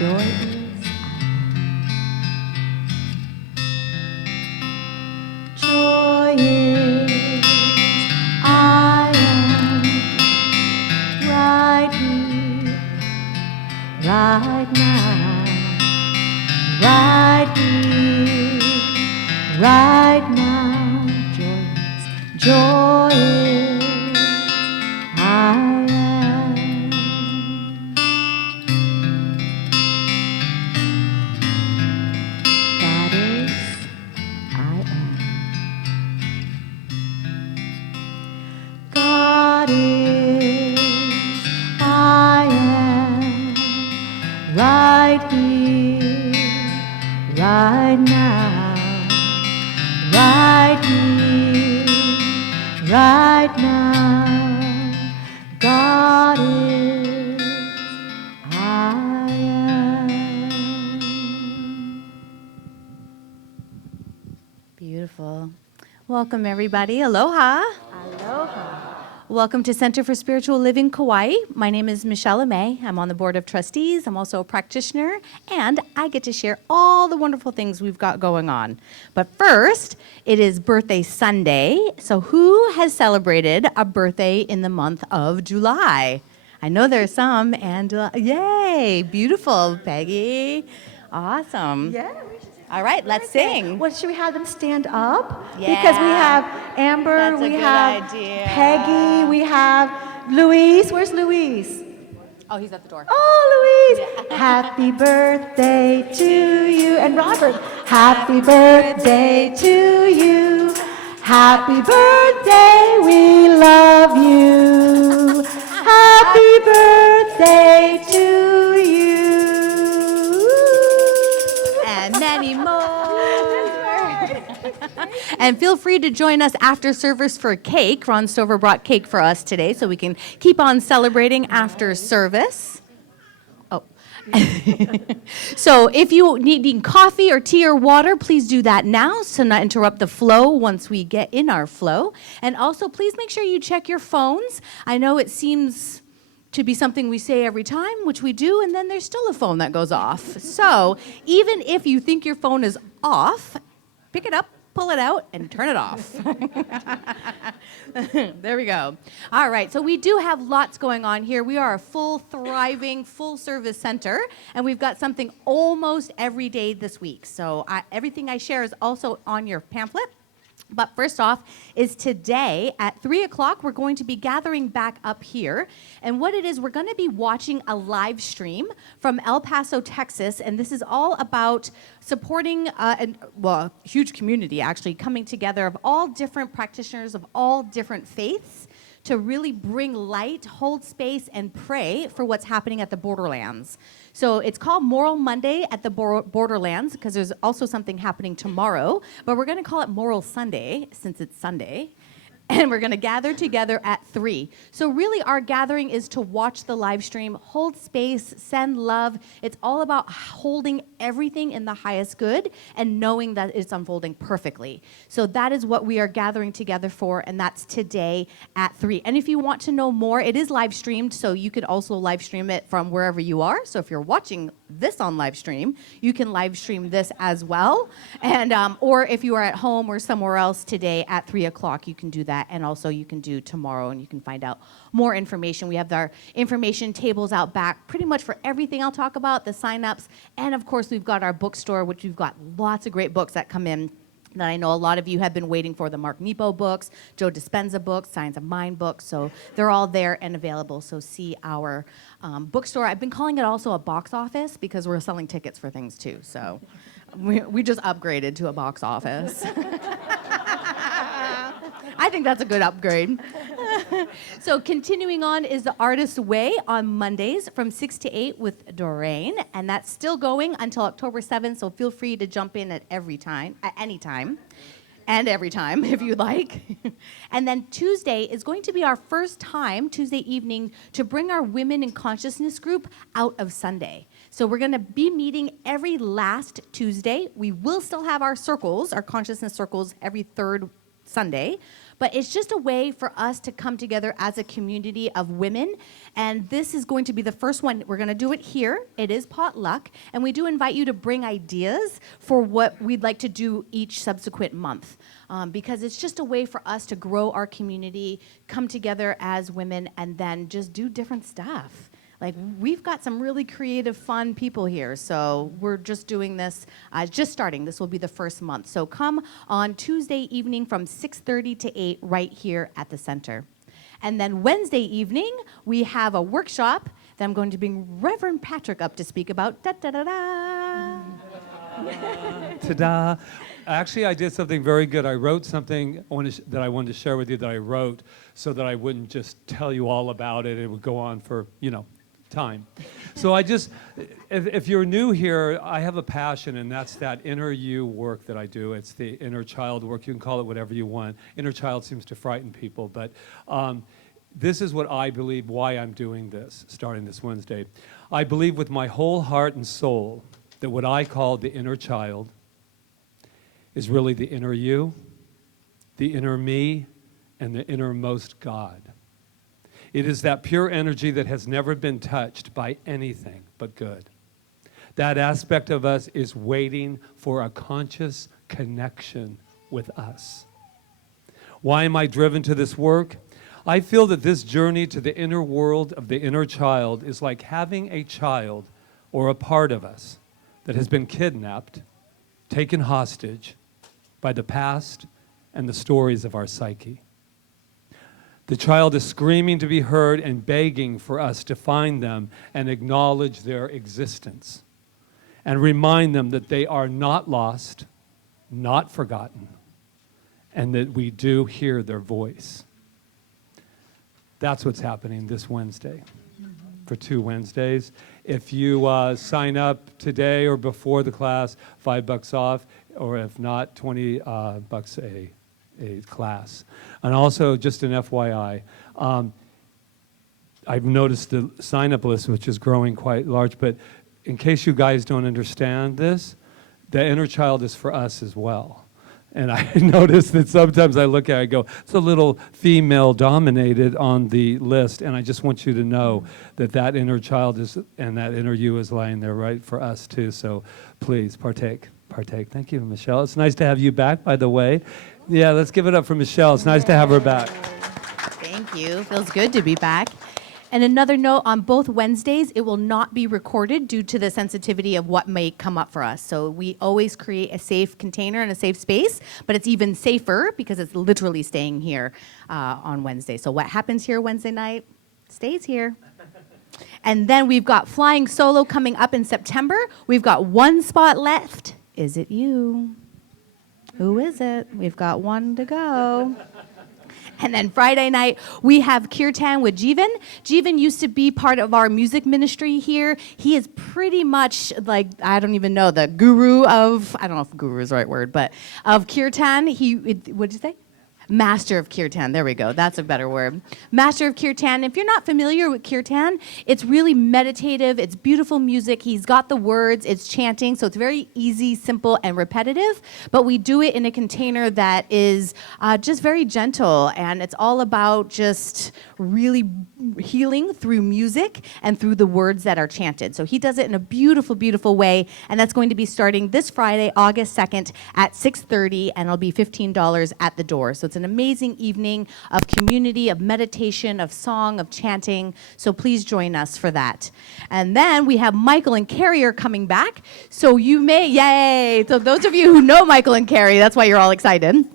Joy is Joy is I am right here, right now, right here, right now. Joy is I am. God is I am. God is I am. Right here, right now, right here, right now. God is I am. Beautiful. Welcome, everybody. Aloha. Aloha. Welcome to Center for Spiritual Living Kauai. My name is Michelle May. I'm on the board of trustees. I'm also a practitioner, and I get to share all the wonderful things we've got going on. But first, it is birthday Sunday. So who has celebrated a birthday in the month of July? I know there's some, and yay, beautiful, Peggy. Awesome. Yeah. All right, let's sing. What, should we have them stand up? Yeah. Because we have Amber, That's a we good have idea. Peggy, we have Luis. Where's Luis? Oh, he's at the door. Oh, Luis. Happy birthday to you. And Robert, happy birthday to you. Happy birthday, we love you. Happy birthday to you. And many more. And feel free to join us after service for cake. Ron Stover brought cake for us today, so we can keep on celebrating after service. Oh. So if you need coffee or tea or water, please do that now so not interrupt the flow once we get in our flow. And also, please make sure you check your phones. I know it seems to be something we say every time, which we do, and then there's still a phone that goes off. So even if you think your phone is off, pick it up, pull it out, and turn it off. There we go. All right, so we do have lots going on here. We are a full, thriving, full-service center, and we've got something almost every day this week. So everything I share is also on your pamphlet. But first off is today at 3 o'clock, we're going to be gathering back up here. And what it is, we're going to be watching a live stream from El Paso, Texas. And this is all about supporting a huge community, actually, coming together of all different practitioners of all different faiths to really bring light, hold space, and pray for what's happening at the borderlands. So it's called Moral Monday at the Borderlands because there's also something happening tomorrow, but we're going to call it Moral Sunday since it's Sunday. And we're going to gather together at 3. So really our gathering is to watch the live stream, hold space, send love. It's all about holding everything in the highest good and knowing that it's unfolding perfectly. So that is what we are gathering together for, and that's today at 3. And if you want to know more, it is live streamed, so you could also live stream it from wherever you are. So if you're watching this on live stream, you can live stream this as well. And or if you are at home or somewhere else today at 3 o'clock, you can do that. And also you can do tomorrow, and you can find out more information. We have our information tables out back pretty much for everything I'll talk about, the sign-ups, and of course we've got our bookstore, which we've got lots of great books that come in that I know a lot of you have been waiting for, the Mark Nepo books, Joe Dispenza books, Signs of Mind books, so they're all there and available, so see our bookstore. I've been calling it also a box office because we're selling tickets for things too, so we just upgraded to a box office. I think that's a good upgrade. So continuing on is the Artist's Way on Mondays from 6 to 8 with Doreen, and that's still going until October 7th, so feel free to jump in at any time, and every time if you'd like. And then Tuesday is going to be our first time, Tuesday evening, to bring our Women in Consciousness group out of Sunday. So we're going to be meeting every last Tuesday. We will still have our circles, our consciousness circles, every third Sunday. But it's just a way for us to come together as a community of women. And this is going to be the first one. We're going to do it here. It is potluck. And we do invite you to bring ideas for what we'd like to do each subsequent month. Because it's just a way for us to grow our community, come together as women, and then just do different stuff. Like, we've got some really creative, fun people here, so we're just doing this, just starting. This will be the first month. So come on Tuesday evening from 6:30 to 8 right here at the center. And then Wednesday evening, we have a workshop that I'm going to bring Reverend Patrick up to speak about. Da-da-da-da! Ta-da! Actually, I did something very good. I wrote something that I wanted to share with you that I wrote so that I wouldn't just tell you all about it. It would go on for, time. So if you're new here, I have a passion, and that's that inner you work that I do. It's the inner child work. You can call it whatever you want. Inner child seems to frighten people, but this is what I believe why I'm doing this, starting this Wednesday. I believe with my whole heart and soul that what I call the inner child is really the inner you, the inner me, and the innermost God. It is that pure energy that has never been touched by anything but good. That aspect of us is waiting for a conscious connection with us. Why am I driven to this work? I feel that this journey to the inner world of the inner child is like having a child or a part of us that has been kidnapped, taken hostage by the past and the stories of our psyche. The child is screaming to be heard and begging for us to find them and acknowledge their existence and remind them that they are not lost, not forgotten, and that we do hear their voice. That's what's happening this Wednesday for 2 Wednesdays. If you sign up today or before the class, $5 off, or if not, $20 a class. And also, just an FYI, I've noticed the sign-up list, which is growing quite large, but in case you guys don't understand this, the inner child is for us as well. And I notice that sometimes I look at it, I go, it's a little female-dominated on the list, and I just want you to know that that inner child is, and that inner you is lying there right for us too, so please partake. Thank you, Michelle. It's nice to have you back, by the way. Yeah, let's give it up for Michelle. It's nice to have her back. Thank you. Feels good to be back. And another note, on both Wednesdays, it will not be recorded due to the sensitivity of what may come up for us. So we always create a safe container and a safe space, but it's even safer because it's literally staying here on Wednesday. So what happens here Wednesday night stays here. And then we've got Flying Solo coming up in September. We've got 1 spot left. Is it you? Who is it? We've got 1 to go. And then Friday night, we have Kirtan with Jeevan. Jeevan used to be part of our music ministry here. He is pretty much like, I don't even know, the guru of, I don't know if guru is the right word, but of Kirtan. What did you say? Master of Kirtan. There we go. That's a better word. Master of Kirtan. If you're not familiar with Kirtan, it's really meditative. It's beautiful music. He's got the words. It's chanting. So it's very easy, simple, and repetitive. But we do it in a container that is just very gentle. And it's all about just really healing through music and through the words that are chanted. So he does it in a beautiful, beautiful way. And that's going to be starting this Friday, August 2nd at 6:30. And it'll be $15 at the door. So it's an amazing evening of community, of meditation, of song, of chanting. So please join us for that. And then we have Michael and Carrie are coming back. So you may, yay! So those of you who know Michael and Carrie, that's why you're all excited.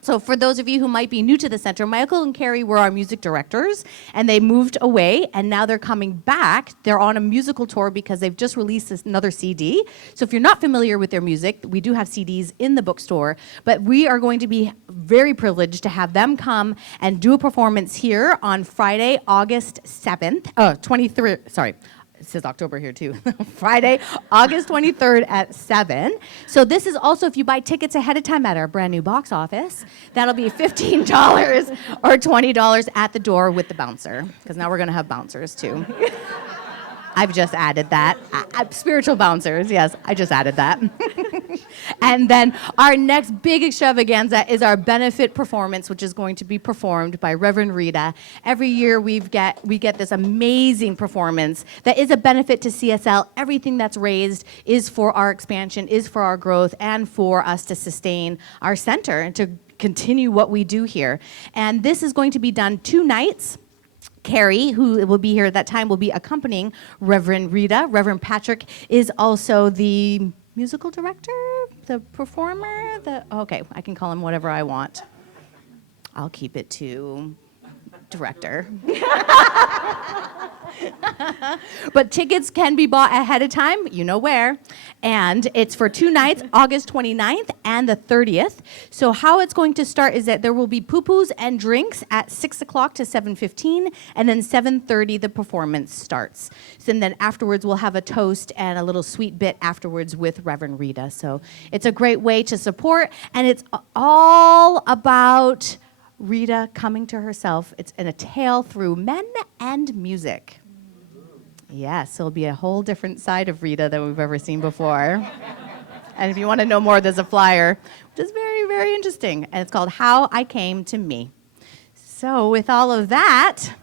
So for those of you who might be new to the center, Michael and Carrie were our music directors, and they moved away, and now they're coming back. They're on a musical tour because they've just released another CD. So if you're not familiar with their music, we do have CDs in the bookstore, but we are going to be very privileged to have them come and do a performance here on Friday, August 7th, 23rd, sorry. It says October here too. Friday, August 23rd at 7. So this is also, if you buy tickets ahead of time at our brand new box office, that'll be $15 or $20 at the door with the bouncer, because now we're going to have bouncers too. I've just added that. Spiritual bouncers, yes, I just added that. And then our next big extravaganza is our benefit performance, which is going to be performed by Reverend Rita. Every year we get this amazing performance that is a benefit to CSL. Everything that's raised is for our expansion, is for our growth, and for us to sustain our center and to continue what we do here. And this is going to be done 2 nights. Carrie, who will be here at that time, will be accompanying Reverend Rita. Reverend Patrick is also the musical director, the performer, okay, I can call him whatever I want. I'll keep it to director. But tickets can be bought ahead of time, you know where. And it's for 2 nights, August 29th and the 30th. So how it's going to start is that there will be poo-poos and drinks at 6 o'clock to 7:15, and then 7:30 the performance starts. So, and then afterwards we'll have a toast and a little sweet bit afterwards with Reverend Rita. So it's a great way to support, and it's all about Rita coming to herself. It's in a tale through men and music. Yes, it'll be a whole different side of Rita than we've ever seen before. And if you want to know more, there's a flyer, which is very, very interesting. And it's called How I Came to Me. So with all of that,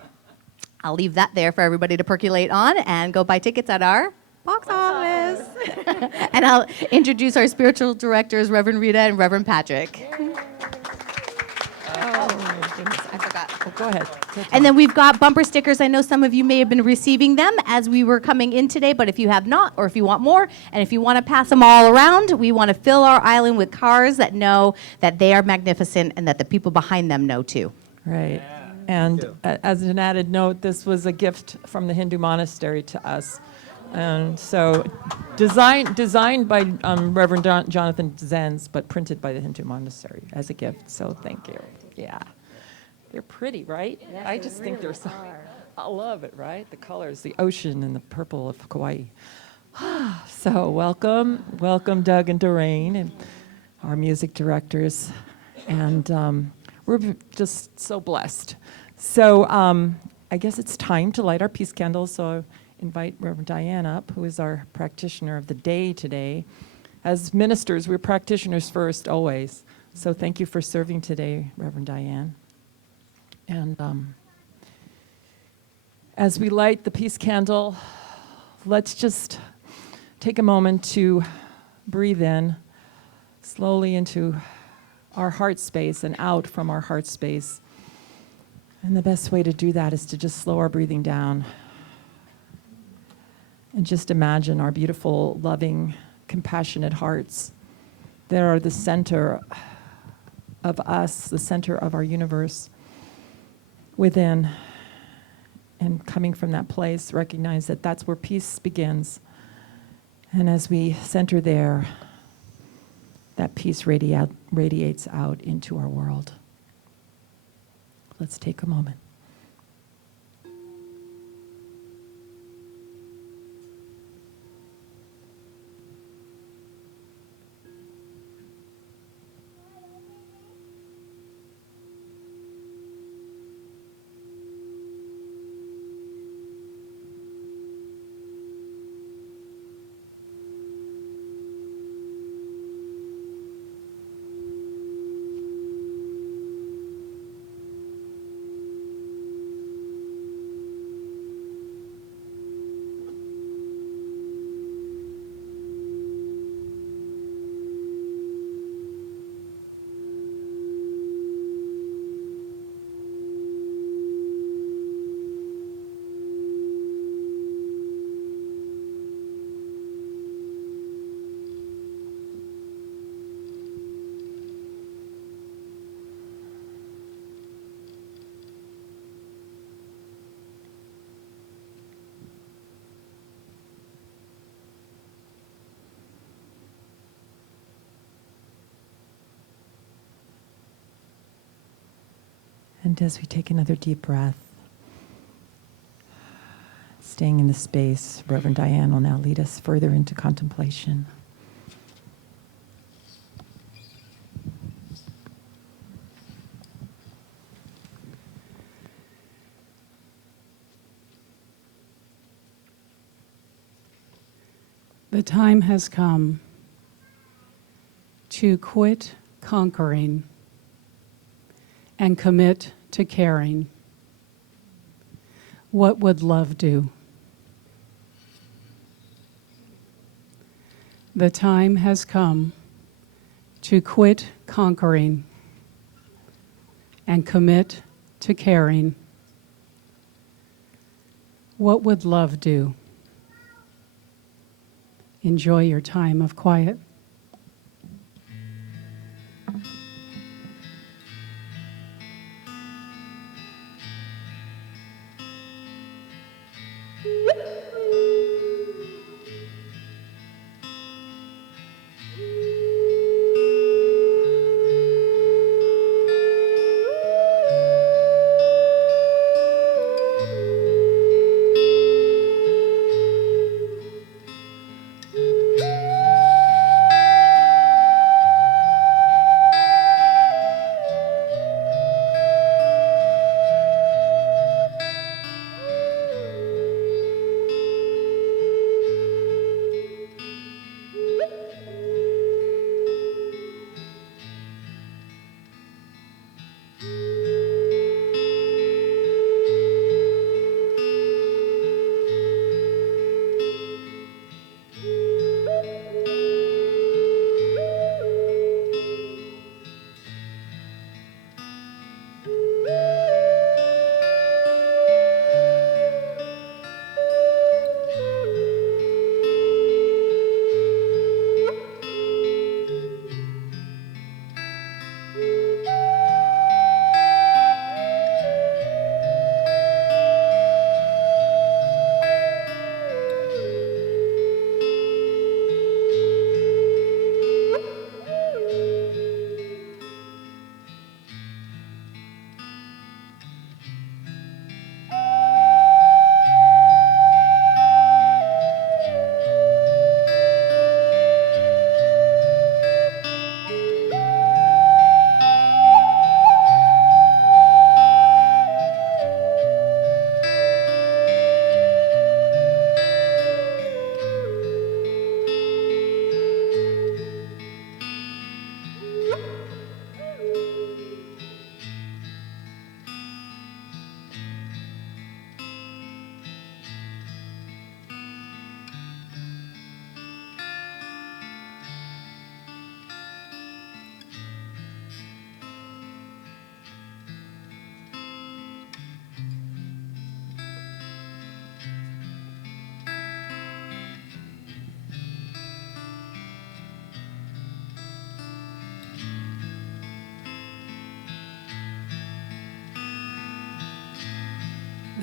I'll leave that there for everybody to percolate on and go buy tickets at our box office. And I'll introduce our spiritual directors, Reverend Rita and Reverend Patrick. I forgot. Oh, go ahead. And then we've got bumper stickers. I know some of you may have been receiving them as we were coming in today, but if you have not, or if you want more, and if you want to pass them all around, we want to fill our island with cars that know that they are magnificent and that the people behind them know too. Right. And as an added note, this was a gift from the Hindu monastery to us. And so designed by Reverend Jonathan Zenz, but printed by the Hindu monastery as a gift. So thank you. Yeah. They're pretty, right? Yes, I just think they're so, I love it, right? The colors, the ocean and the purple of Kauai. So welcome Doug and Doreen and our music directors. And we're just so blessed. So I guess it's time to light our peace candles. So invite Reverend Diane up, who is our practitioner of the day today. As ministers, we're practitioners first, always. So thank you for serving today, Reverend Diane. And as we light the peace candle, let's just take a moment to breathe in slowly into our heart space and out from our heart space. And the best way to do that is to just slow our breathing down and just imagine our beautiful, loving, compassionate hearts that are the center of us, the center of our universe within. And coming from that place, recognize that that's where peace begins. And as we center there, that peace radiates out into our world. Let's take a moment. And as we take another deep breath, staying in the space, Reverend Diane will now lead us further into contemplation. The time has come to quit conquering and commit to caring. What would love do? The time has come to quit conquering and commit to caring. What would love do? Enjoy your time of quiet.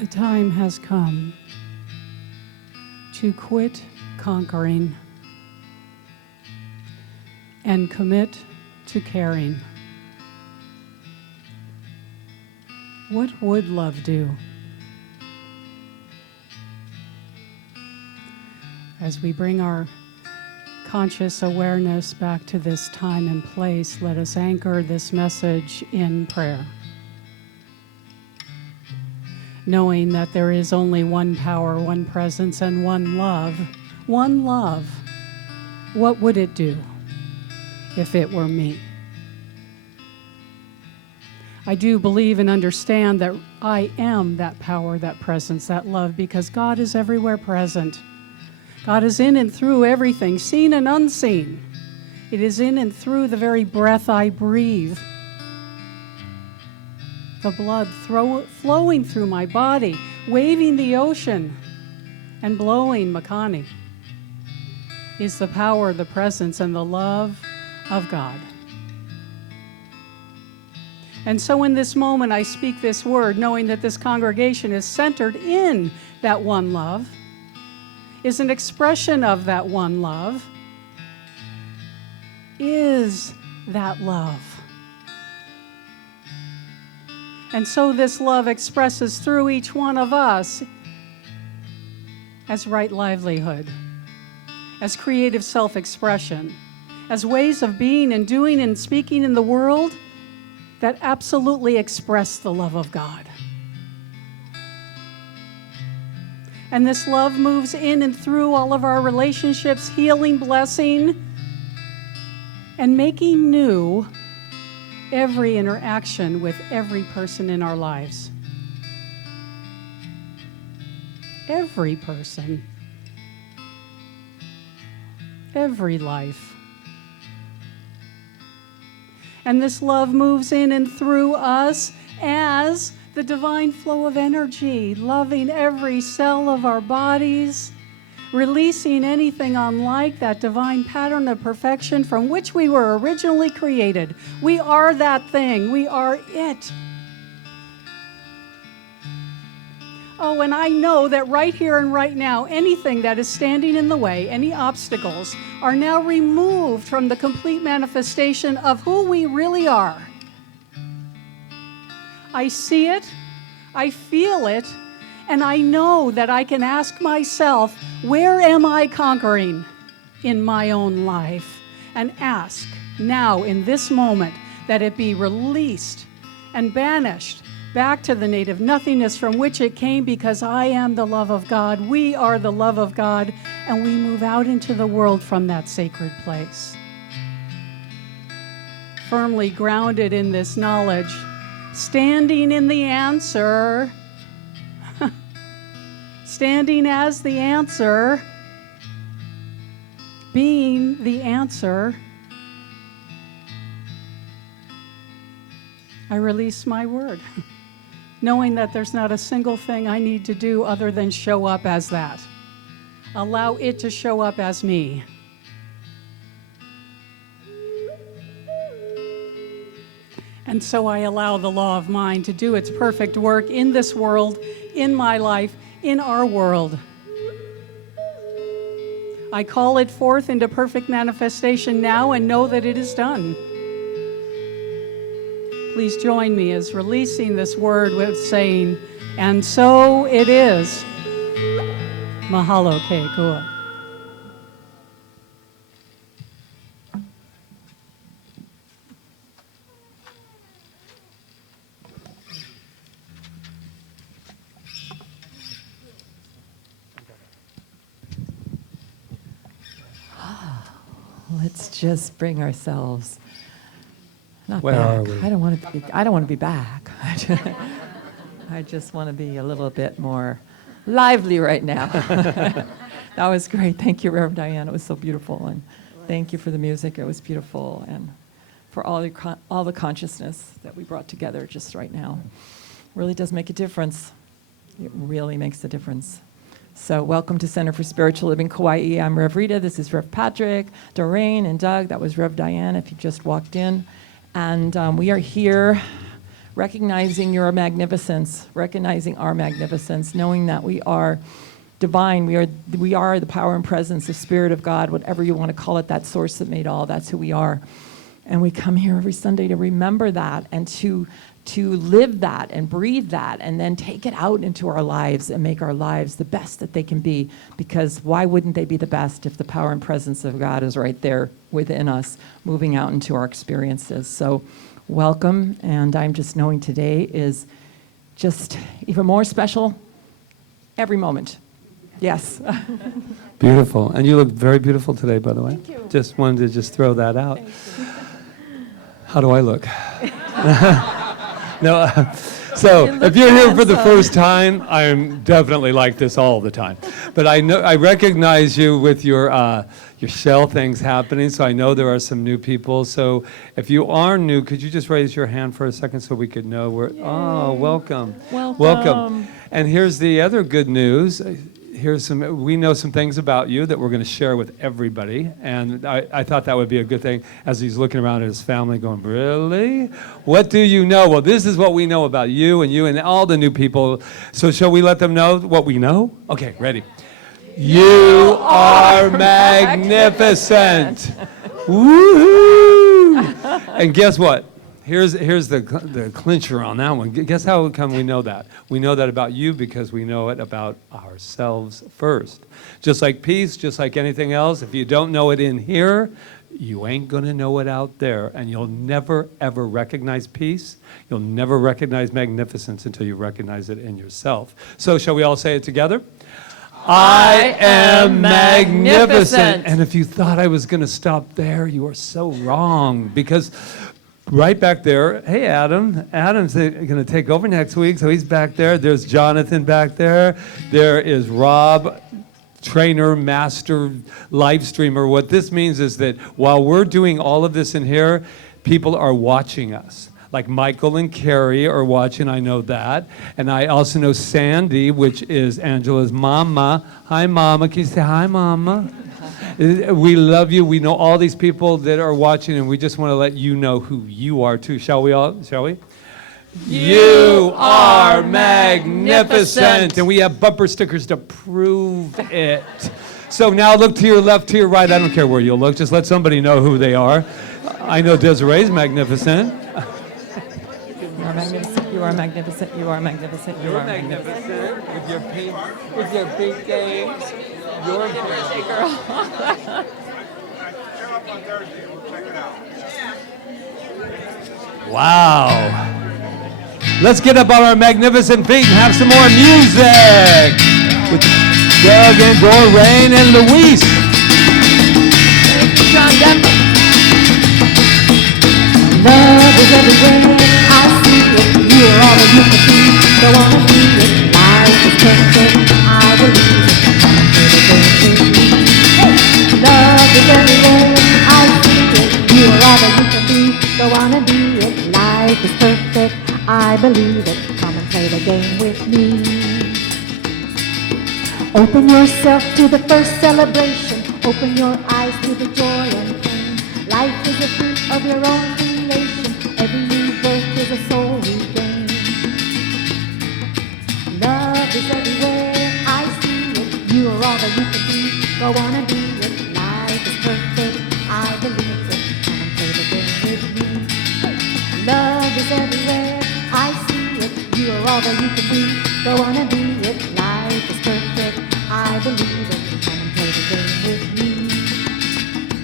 The time has come to quit conquering and commit to caring. What would love do? As we bring our conscious awareness back to this time and place, let us anchor this message in prayer, knowing that there is only one power, one presence, and one love. One love. What would it do if it were me? I do believe and understand that I am that power, that presence, that love, because God is everywhere present. God is in and through everything, seen and unseen. It is in and through the very breath I breathe. The blood flowing through my body, waving the ocean and blowing Makani, is the power, the presence, and the love of God. And so in this moment, I speak this word, knowing that this congregation is centered in that one love, is an expression of that one love, is that love. And so this love expresses through each one of us as right livelihood, as creative self-expression, as ways of being and doing and speaking in the world that absolutely express the love of God. And this love moves in and through all of our relationships, healing, blessing, and making new every interaction with every person in our lives. Every person. Every life. And this love moves in and through us as the divine flow of energy, loving every cell of our bodies, releasing anything unlike that divine pattern of perfection from which we were originally created. We are that thing. We are it. Oh, and I know that right here and right now, anything that is standing in the way, any obstacles, are now removed from the complete manifestation of who we really are. I see it, I feel it, and I know that I can ask myself, where am I conquering in my own life? And ask now in this moment that it be released and banished back to the native nothingness from which it came, because I am the love of God. We are the love of God, and we move out into the world from that sacred place. Firmly grounded in this knowledge, standing in the answer, standing as the answer, being the answer, I release my word, knowing that there's not a single thing I need to do other than show up as that. Allow it to show up as me. And so I allow the law of mind to do its perfect work in this world, in my life, in our world. I call it forth into perfect manifestation now and know that it is done. Please join me as releasing this word with saying, and so it is. Mahalo ke kua. Let's just bring ourselves. Not Where back. are we? I don't want to be back. I just want to be a little bit more lively right now. That was great. Thank you, Reverend Diane. It was so beautiful, and thank you for the music. It was beautiful, and for all the consciousness that we brought together just right now. Really does make a difference. It really makes a difference. So welcome to Center for Spiritual Living Kauai. I'm Rev Rita. This is Rev Patrick, Doreen, and Doug. That was Rev Diane if you just walked in. And we are here recognizing your magnificence, recognizing our magnificence, knowing that we are divine. We are the power and presence of Spirit of God, whatever you want to call it, that source that made all. That's who we are. And we come here every Sunday to remember that and to live that and breathe that and then take it out into our lives and make our lives the best that they can be, because why wouldn't they be the best if the power and presence of God is right there within us, moving out into our experiences. So welcome, and I'm just knowing today is just even more special every moment. Yes. Beautiful. And you look very beautiful today, by the way. Thank you. Just wanted to throw that out. How do I look? No, so You look if you're here for the handsome. first time, I'm definitely like this all the time. But I recognize you with your shell things happening, so I know there are some new people. So if you are new, could you just raise your hand for a second so we could know where? Oh, welcome. Welcome. And here's the other good news. We know some things about you that we're going to share with everybody, and I thought that would be a good thing as he's looking around at his family going, really? What do you know? Well, this is what we know about you and all the new people. So shall we let them know what we know? Okay, ready. You are magnificent. Woohoo! And guess what? Here's the clincher on that one. Guess how come we know that? We know that about you because we know it about ourselves first. Just like peace, just like anything else, if you don't know it in here, you ain't going to know it out there. And you'll never, ever recognize peace. You'll never recognize magnificence until you recognize it in yourself. So shall we all say it together? I am magnificent. magnificent. And if you thought I was going to stop there, you are so wrong. Because right back there, hey, Adam. Adam's going to take over next week, so he's back there. There's Jonathan back there. There is Rob, trainer, master, live streamer. What this means is that while we're doing all of this in here, people are watching us. Like Michael and Carrie are watching, I know that. And I also know Sandy, which is Angela's mama. Hi, Mama. Can you say hi, Mama? We love you. We know all these people that are watching, and we just want to let you know who you are, too. Shall we all? Shall we? You are magnificent. And we have bumper stickers to prove it. So now look to your left, to your right. I don't care where you look. Just let somebody know who they are. I know Desiree's magnificent. You are magnificent. You are magnificent. You are magnificent. You You're are magnificent. magnificent with your pink games. You're magnificent. Wow. Let's get up on our magnificent feet and have some more music with Doug and Doreen and Luis. John Denver. Love is everywhere, I see it. You are all that you can be, so wanna be it. Life is perfect, I believe it. Hey! Love is everywhere, I see it. You are all that you can be, so wanna be it. Life is perfect, I believe it. Come and play the game with me. Open yourself to the first celebration. Open your eyes to the joy and pain. Life is a fruit of your own creation. Every new birth is a soul regain. Love is everywhere, I see it. You are all that you can be, go on and be it. Life is perfect, I believe it. Come and play the game with me. Love is everywhere, I see it. You are all that you can be, go on and be it. Life is perfect, I believe it. Come and play the game with me.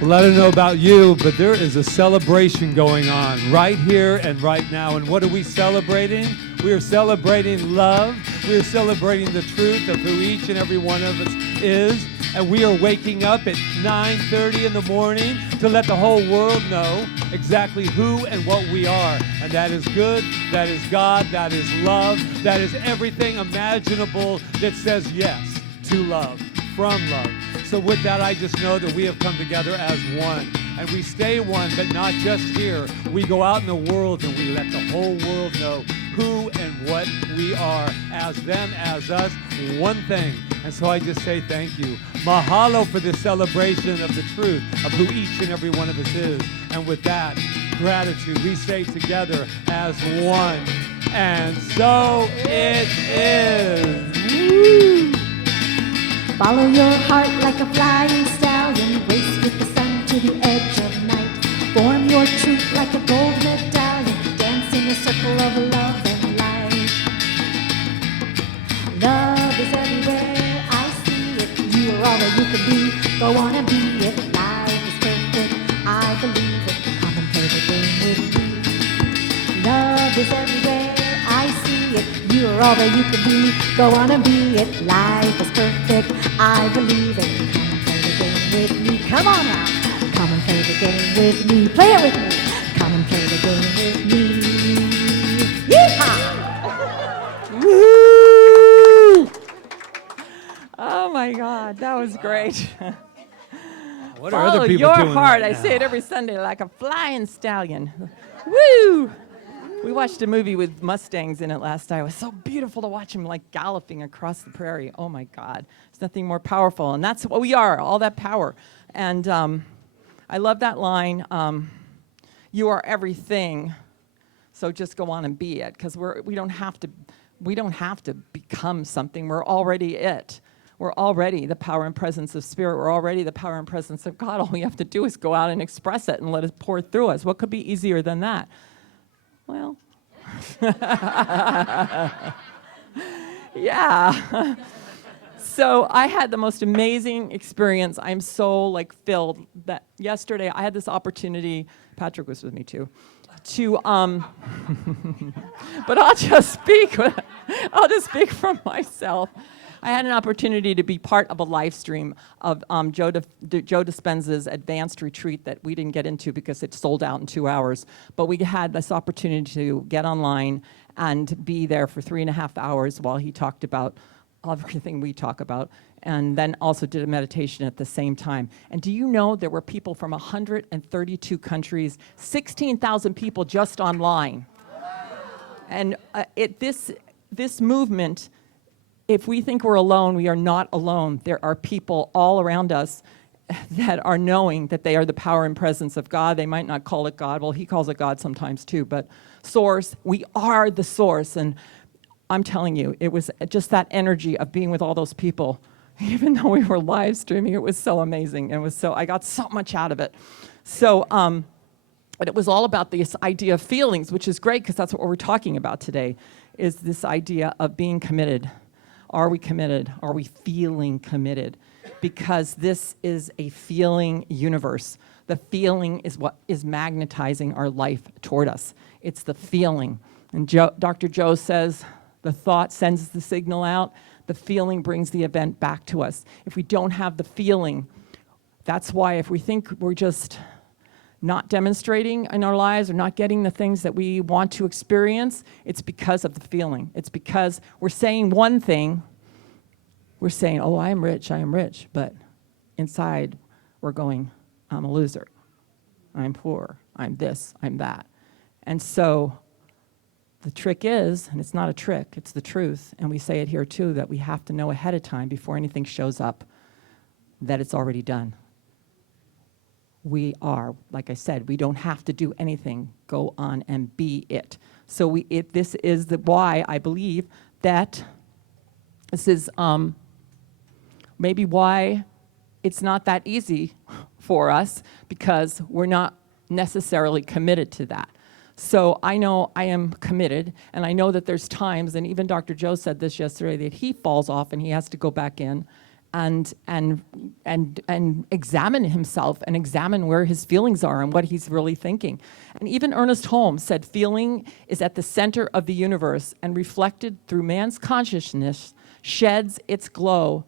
Well, I don't know about you, but there is a celebration going on right here and right now. And what are we celebrating? We are celebrating love. We are celebrating the truth of who each and every one of us is. And we are waking up at 9:30 in the morning to let the whole world know exactly who and what we are. And that is good, that is God, that is love, that is everything imaginable that says yes to love, from love. So with that, I just know that we have come together as one. And we stay one, but not just here. We go out in the world and we let the whole world know who and what we are, as them, as us, one thing. And so I just say thank you. Mahalo for this celebration of the truth of who each and every one of us is. And with that, gratitude, we say together as one. And so it is. Woo! Follow your heart like a flying stallion. Race with the sun to the edge of night. Form your truth like a gold medallion. Dance in a circle of love and light. Love is everywhere, I see it. You are all that you can be, go on and be it. Life is perfect, I believe it. Come and play the game with me. Love is everywhere, I see it. You are all that you can be, go on and be it. Life is perfect, I believe it. Come and play the game with me. Come on now. Come and play the game with me. Play it with me. Come and play the game with me. Yeehaw! Woo! Oh my God, that was great. What are Follow other people your doing heart. right I now? say it every Sunday, like a flying stallion. Woo! We watched a movie with Mustangs in it last night. It was so beautiful to watch them like galloping across the prairie. Oh my God, there's nothing more powerful, and that's what we are. All that power, and I love that line. You are everything, so just go on and be it, because we don't have to become something. We're already it. We're already the power and presence of Spirit. We're already the power and presence of God. All we have to do is go out and express it and let it pour through us. What could be easier than that? Well, yeah. So I had the most amazing experience. I'm so filled that yesterday I had this opportunity. Patrick was with me too. To but I'll just speak from myself. I had an opportunity to be part of a live stream of Joe Dispenza's advanced retreat that we didn't get into because it sold out in 2 hours. But we had this opportunity to get online and be there for 3.5 hours while he talked about everything we talk about, and then also did a meditation at the same time. And do you know there were people from 132 countries, 16,000 people just online. And this movement, if we think we're alone, we are not alone. There are people all around us that are knowing that they are the power and presence of God. They might not call it God. Well, he calls it God sometimes too, but source. We are the source. And I'm telling you, it was just that energy of being with all those people. Even though we were live streaming, it was so amazing. I got so much out of it. So, but it was all about this idea of feelings, which is great because that's what we're talking about today, is this idea of being committed. Are we committed? Are we feeling committed? Because this is a feeling universe. The feeling is what is magnetizing our life toward us. It's the feeling. And Dr. Joe says, the thought sends the signal out. The feeling brings the event back to us. If we don't have the feeling, that's why if we think we're just not demonstrating in our lives or not getting the things that we want to experience, it's because of the feeling. It's because we're saying one thing. We're saying, oh, I am rich, but inside we're going, I'm a loser. I'm poor. I'm this, I'm that. And so the trick is, and it's not a trick, it's the truth, and we say it here too, that we have to know ahead of time before anything shows up that it's already done. We are, like I said, we don't have to do anything. Go on and be it. So this is why I believe that this is maybe why it's not that easy for us, because we're not necessarily committed to that. So I know I am committed, and I know that there's times, and even Dr. Joe said this yesterday, that he falls off and he has to go back in and examine himself and examine where his feelings are and what he's really thinking. And even Ernest Holmes said feeling is at the center of the universe and reflected through man's consciousness sheds its glow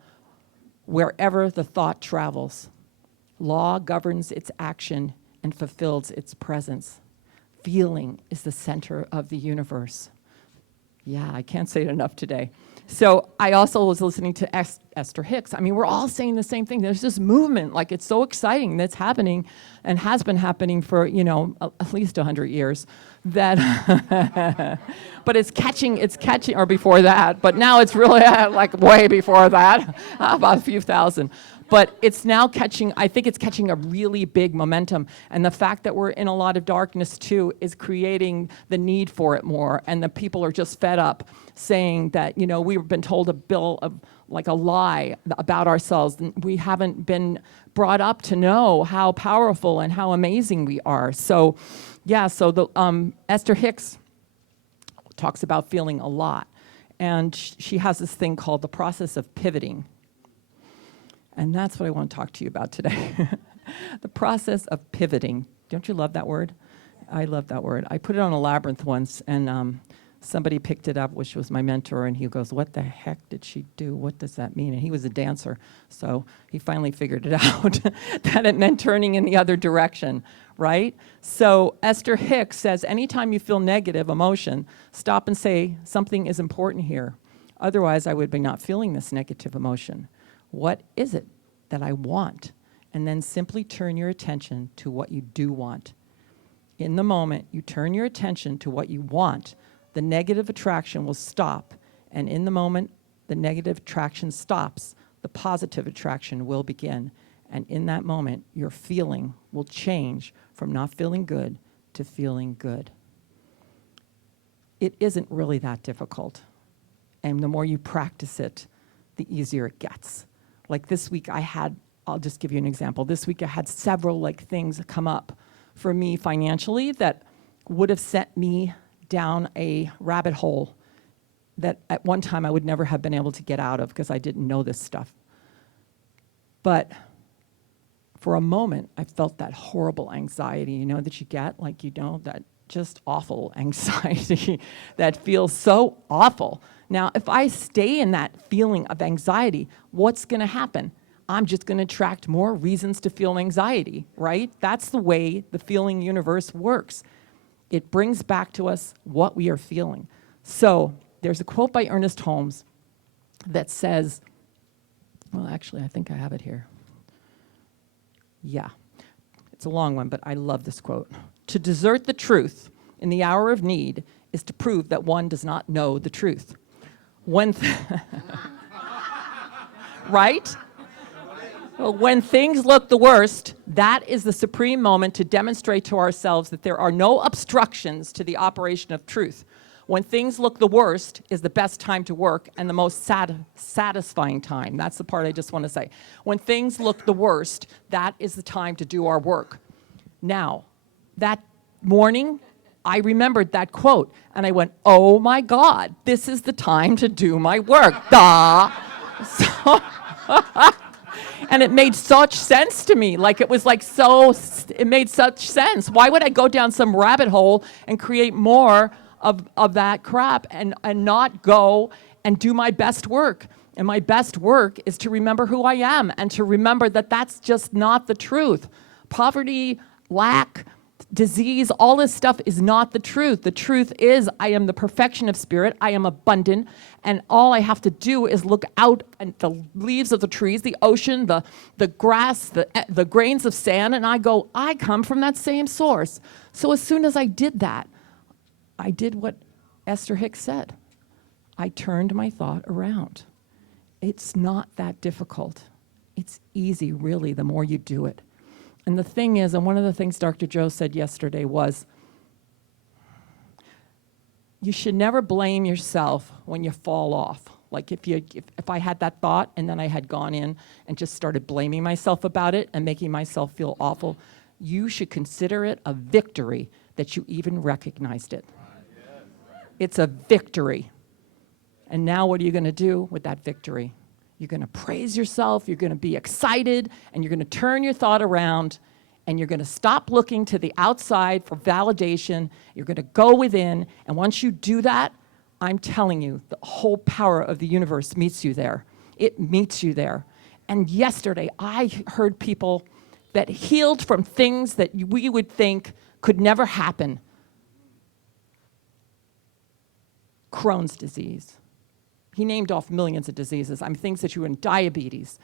wherever the thought travels. Law governs its action and fulfills its presence. Feeling is the center of the universe. Yeah, I can't say it enough today. So I also was listening to Esther Hicks. I mean, we're all saying the same thing. There's this movement, like it's so exciting that's happening and has been happening for, at least 100 years. That, but it's catching, or before that, but now it's really like way before that, about a few thousand. But it's now I think it's catching a really big momentum. And the fact that we're in a lot of darkness too is creating the need for it more. And the people are just fed up saying that, we've been told a lie about ourselves. We haven't been brought up to know how powerful and how amazing we are. So, yeah, so Esther Hicks talks about feeling a lot. And she has this thing called the process of pivoting. And that's what I want to talk to you about today. The process of pivoting. Don't you love that word? I love that word. I put it on a labyrinth once, and somebody picked it up, which was my mentor, and he goes, what the heck did she do? What does that mean? And he was a dancer, so he finally figured it out, that it meant turning in the other direction, right? So Esther Hicks says, anytime you feel negative emotion, stop and say, something is important here. Otherwise, I would be not feeling this negative emotion. What is it that I want? And then simply turn your attention to what you do want. In the moment you turn your attention to what you want, the negative attraction will stop. And in the moment the negative attraction stops, the positive attraction will begin. And in that moment, your feeling will change from not feeling good to feeling good. It isn't really that difficult. And the more you practice it, the easier it gets. Like this week I'll just give you an example. This week I had several things come up for me financially that would have sent me down a rabbit hole that at one time I would never have been able to get out of because I didn't know this stuff. But for a moment, I felt that horrible anxiety, that you get, that just awful anxiety that feels so awful. Now, if I stay in that feeling of anxiety, what's going to happen? I'm just going to attract more reasons to feel anxiety, right? That's the way the feeling universe works. It brings back to us what we are feeling. So there's a quote by Ernest Holmes that says, well, actually, I think I have it here. Yeah, it's a long one, but I love this quote. To desert the truth in the hour of need is to prove that one does not know the truth. Right? Well, when things look the worst, that is the supreme moment to demonstrate to ourselves that there are no obstructions to the operation of truth. When things look the worst is the best time to work and the most satisfying time. That's the part I just want to say. When things look the worst, that is the time to do our work. Now, that morning, I remembered that quote, and I went, oh my God, this is the time to do my work. Duh. So, and it made such sense to me. Like, it was like it made such sense. Why would I go down some rabbit hole and create more of that crap and not go and do my best work? And my best work is to remember who I am and to remember that that's just not the truth. Poverty, lack, disease, all this stuff is not the truth. The truth is I am the perfection of spirit. I am abundant. And all I have to do is look out at the leaves of the trees, the ocean, the grass, the grains of sand, and I go, I come from that same source. So as soon as I did that, I did what Esther Hicks said. I turned my thought around. It's not that difficult. It's easy, really, the more you do it. And the thing is, and one of the things Dr. Joe said yesterday was, you should never blame yourself when you fall off. Like if I had that thought and then I had gone in and just started blaming myself about it and making myself feel awful, you should consider it a victory that you even recognized it. It's a victory. And now what are you going to do with that victory? You're going to praise yourself, you're going to be excited, and you're going to turn your thought around, and you're going to stop looking to the outside for validation. You're going to go within, and once you do that, I'm telling you, the whole power of the universe meets you there. It meets you there. And yesterday, I heard people that healed from things that we would think could never happen. Crohn's disease. He named off millions of diseases. Things that you were in, diabetes,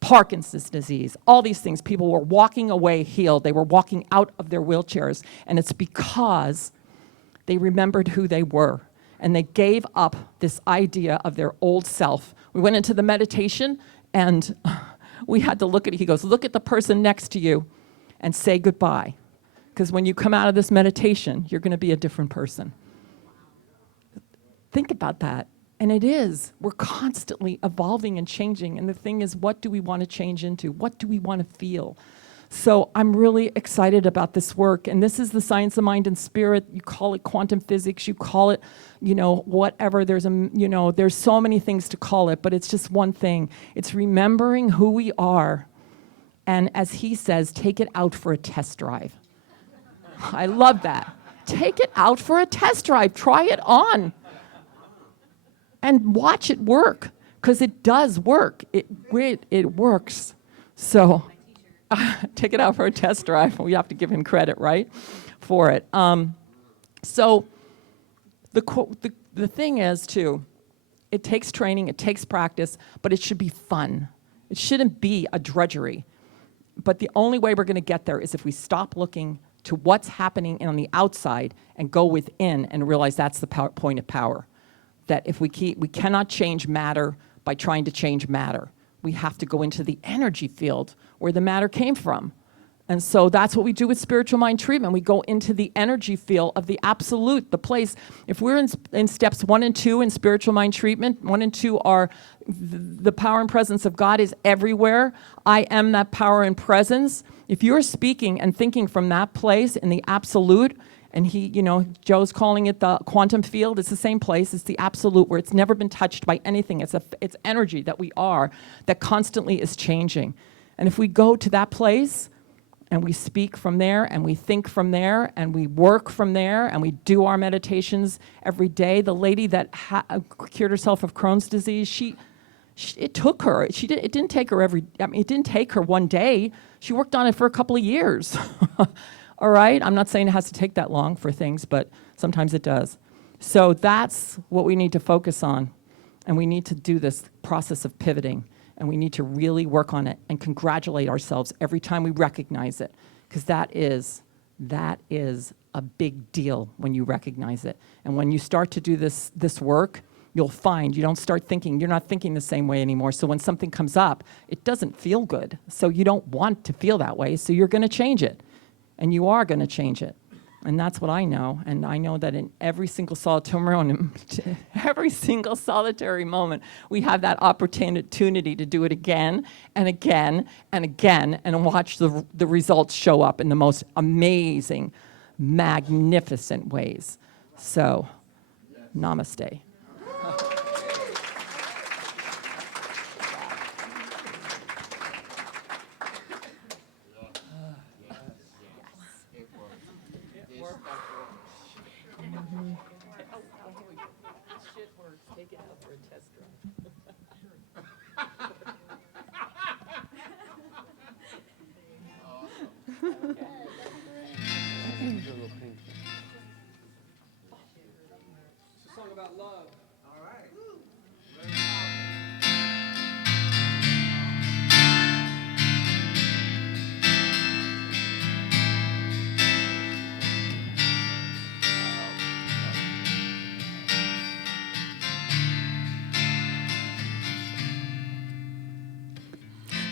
Parkinson's disease, all these things. People were walking away healed. They were walking out of their wheelchairs. And it's because they remembered who they were. And they gave up this idea of their old self. We went into the meditation, and we had to look at it. He goes, look at the person next to you and say goodbye. Because when you come out of this meditation, you're going to be a different person. Think about that. And it is. We're constantly evolving and changing. And the thing is, what do we want to change into? What do we want to feel? So I'm really excited about this work. And this is the science of mind and spirit. You call it quantum physics. You call it, whatever. There's so many things to call it. But it's just one thing. It's remembering who we are. And as he says, take it out for a test drive. I love that. Take it out for a test drive. Try it on. And watch it work, because it does work. It works. So take it out for a test drive. We have to give him credit, right, for it. So the thing is, too, it takes training, it takes practice, but it should be fun. It shouldn't be a drudgery. But the only way we're going to get there is if we stop looking to what's happening on the outside and go within and realize that's the point of power. That if we cannot change matter by trying to change matter. We have to go into the energy field where the matter came from. And so that's what we do with spiritual mind treatment. We go into the energy field of the absolute, the place. If we're in steps 1 and 2 in spiritual mind treatment, 1 and 2 are the power and presence of God is everywhere. I am that power and presence. If you're speaking and thinking from that place in the absolute, and Joe's calling it the quantum field. It's the same place. It's the absolute, where it's never been touched by anything. It's energy that we are, that constantly is changing. And if we go to that place and we speak from there, and we think from there, and we work from there, and we do our meditations every day. The lady that cured herself of Crohn's disease, it took her. It didn't take her it didn't take her one day. She worked on it for a couple of years. All right? I'm not saying it has to take that long for things, but sometimes it does. So that's what we need to focus on. And we need to do this process of pivoting. And we need to really work on it and congratulate ourselves every time we recognize it. Because that is a big deal when you recognize it. And when you start to do this work, you'll find you don't start thinking, you're not thinking the same way anymore. So when something comes up, it doesn't feel good. So you don't want to feel that way. So you're going to change it. And you are going to change it. And that's what I know. And I know that in every single solitary moment, we have that opportunity to do it again and again and again and watch the results show up in the most amazing, magnificent ways. So, namaste.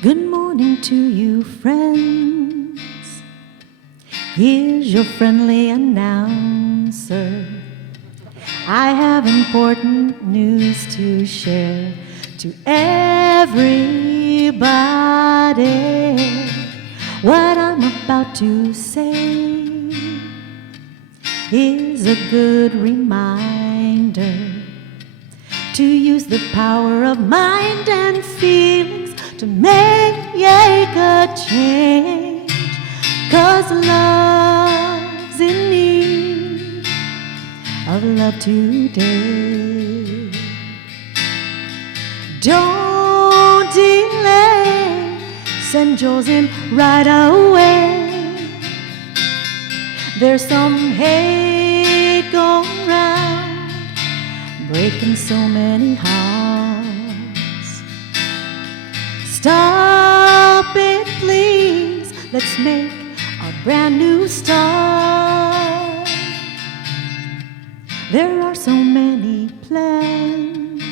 Good morning to you, friends. Here's your friendly announcer. I have important news to share to everybody. What I'm about to say is a good reminder to use the power of mind and feelings to make a change, 'cause love's in need of love today. Don't delay, send yours in right away. There's some hate going round, breaking so many hearts. Stop it, please. Let's make a brand new start. There are so many plans,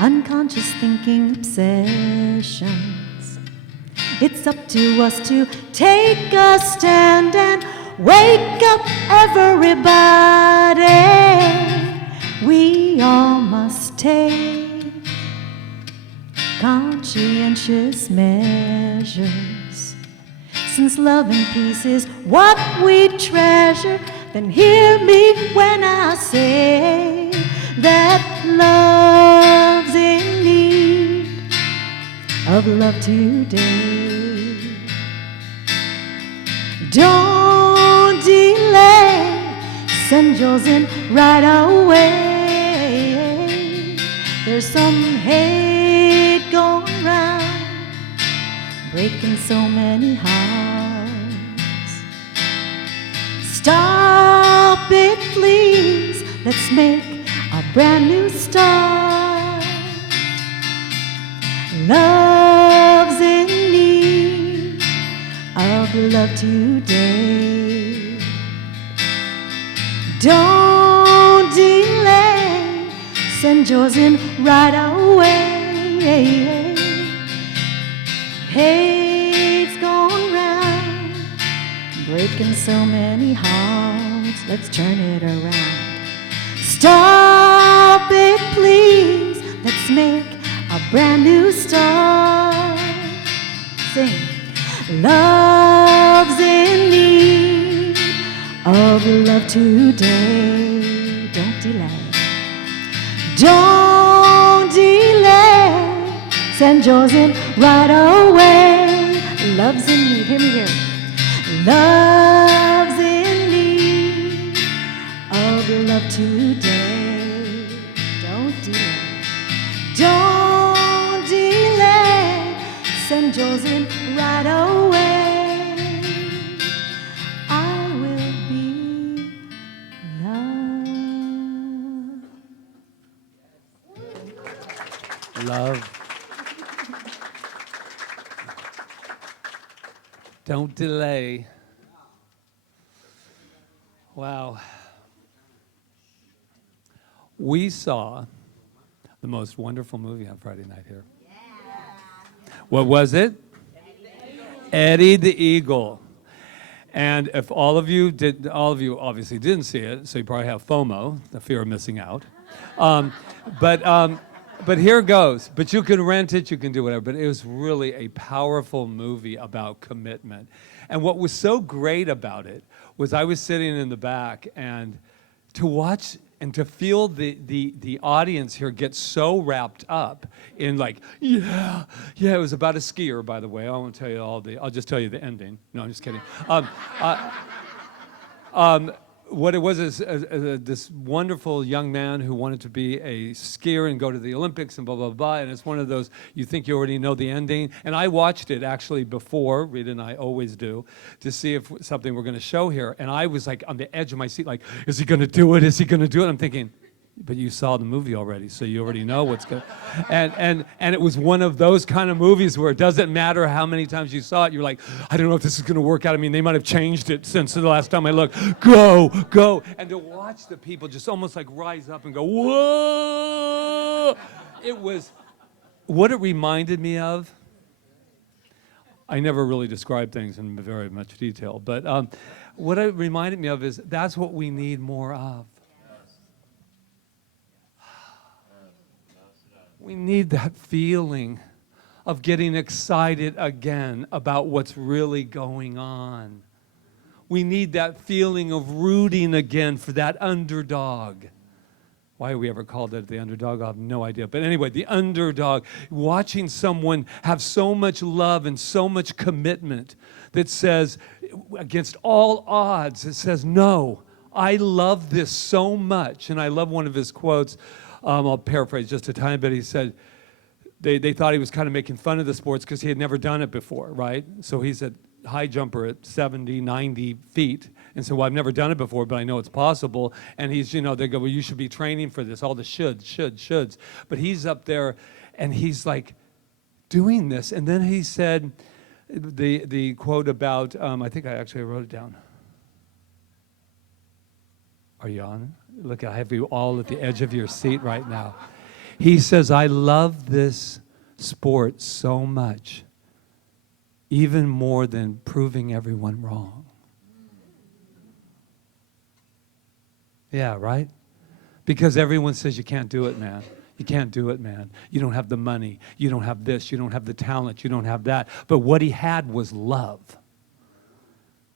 unconscious thinking obsessions. It's up to us to take a stand and wake up everybody. We all must take conscientious measures. Since love and peace is what we treasure, then hear me when I say that love's in need of love today. Don't delay, send yours in right away. There's some hate going round, breaking so many hearts. Stop it, please. Let's make a brand new start. Love's in need of love today. Don't delay, send yours in right away. Hate's gone round, breaking so many hearts. Let's turn it around. Stop it, please. Let's make a brand new start. Sing. Love's in need of love today. Don't delay. Don't delay, send yours in right away. Love's in need. Hear me here. Love's in need of love today. Don't delay. Don't delay. Send yours in right away. I will be love. Love. Don't delay. Wow. We saw the most wonderful movie on Friday night here. What was it? Eddie the Eagle. And if all of you obviously didn't see it, so you probably have FOMO, the fear of missing out. But here goes. But you can rent it, you can do whatever. But it was really a powerful movie about commitment. And what was so great about it was I was sitting in the back, and to watch and to feel the audience here get so wrapped up in like, yeah, it was about a skier, by the way. I won't tell you I'll just tell you the ending. No, I'm just kidding. What it was is this wonderful young man who wanted to be a skier and go to the Olympics and blah, blah, blah. And it's one of those, you think you already know the ending. And I watched it actually before, Rita and I always do, to see if something we're going to show here. And I was like on the edge of my seat, like, is he going to do it? Is he going to do it? I'm thinking, but you saw the movie already, so you already know what's going to... And it was one of those kind of movies where it doesn't matter how many times you saw it, you're like, I don't know if this is going to work out. I mean, they might have changed it since the last time I looked. Go. And to watch the people just almost like rise up and go, whoa! It was... What it reminded me of... I never really describe things in very much detail, but what it reminded me of is that's what we need more of. We need that feeling of getting excited again about what's really going on. We need that feeling of rooting again for that underdog. Why we ever called it the underdog, I have no idea. But anyway, the underdog, watching someone have so much love and so much commitment that says, against all odds, it says, no, I love this so much. And I love one of his quotes. I'll paraphrase just a tiny bit. He said they thought he was kind of making fun of the sports because he had never done it before, right? So he's a high jumper at 70, 90 feet. And so, well, I've never done it before, but I know it's possible. And he's, they go, well, you should be training for this, all the shoulds. But he's up there, and he's like doing this. And then he said the quote about, I think I actually wrote it down. Are you on? Look, I have you all at the edge of your seat right now. He says, I love this sport so much, even more than proving everyone wrong. Yeah, right? Because everyone says you can't do it, man. You can't do it, man. You don't have the money. You don't have this. You don't have the talent. You don't have that. But what he had was love.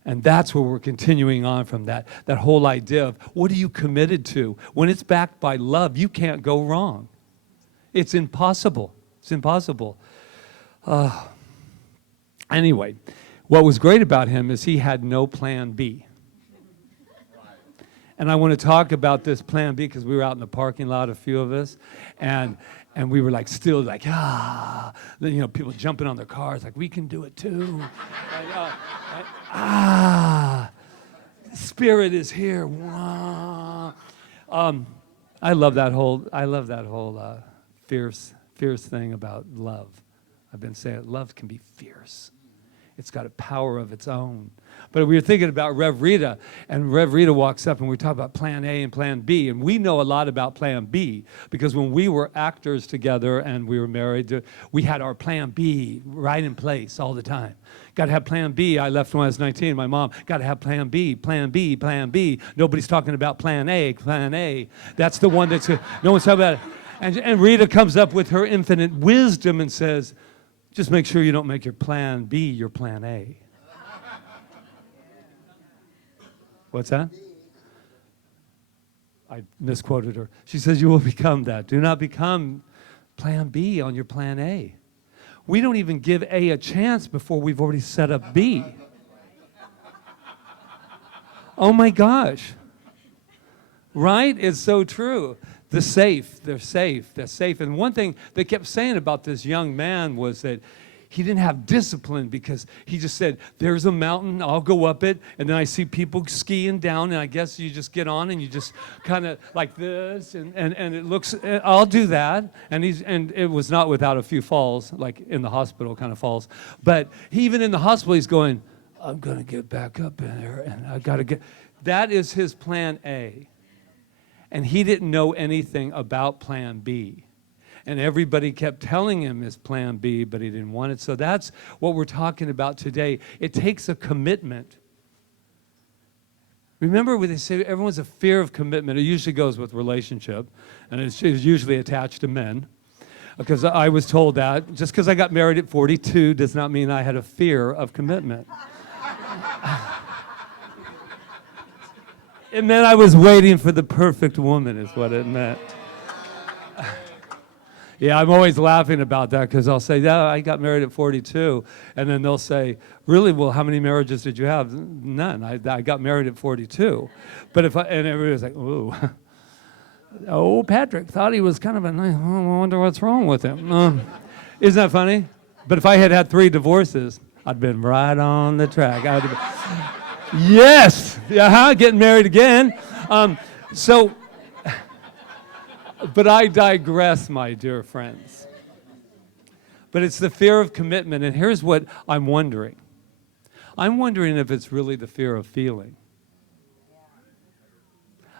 And that's where we're continuing on from that whole idea of what are you committed to? When it's backed by love, you can't go wrong. It's impossible. It's impossible. Anyway, what was great about him is he had no plan B. And I want to talk about this plan B because we were out in the parking lot, a few of us, and we were like still like, people jumping on their cars like, we can do it too. Spirit is here. I love that whole fierce thing about love. I've been saying love can be fierce. It's got a power of its own. But we were thinking about Rev Rita, and Rev Rita walks up, and we talk about Plan A and Plan B, and we know a lot about Plan B, because when we were actors together and we were married, we had our Plan B right in place all the time. Got to have Plan B. I left when I was 19. My mom, got to have Plan B, Plan B, Plan B. Nobody's talking about Plan A, Plan A. That's the one that's, no one's talking about it. And Rita comes up with her infinite wisdom and says, just make sure you don't make your Plan B your Plan A. What's that? I misquoted her. She says, you will become that. Do not become Plan B on your Plan A. We don't even give A a chance before we've already set up B. Oh my gosh. Right? It's so true. They're safe. And one thing they kept saying about this young man was that he didn't have discipline because he just said, there's a mountain, I'll go up it, and then I see people skiing down, and I guess you just get on and you just kind of like this, and it looks, I'll do that. And it was not without a few falls, like in the hospital kind of falls. But even in the hospital, he's going, I'm going to get back up in there, and I got to get, that is his plan A. And he didn't know anything about plan B. And everybody kept telling him his plan B, but he didn't want it. So that's what we're talking about today. It takes a commitment. Remember when they say everyone's a fear of commitment, it usually goes with relationship, and it's usually attached to men. Because I was told that just because I got married at 42 does not mean I had a fear of commitment. It meant I was waiting for the perfect woman is what it meant. Yeah, I'm always laughing about that because I'll say, yeah, I got married at 42. And then they'll say, really, well, how many marriages did you have? None. I got married at 42. But and everybody's like, ooh. Oh, Patrick thought he was kind of a nice, I wonder what's wrong with him. Isn't that funny? But if I had had 3 divorces, I'd been right on the track. Yes, getting married again. But I digress, my dear friends. But it's the fear of commitment, and here's what I'm wondering. I'm wondering if it's really the fear of feeling.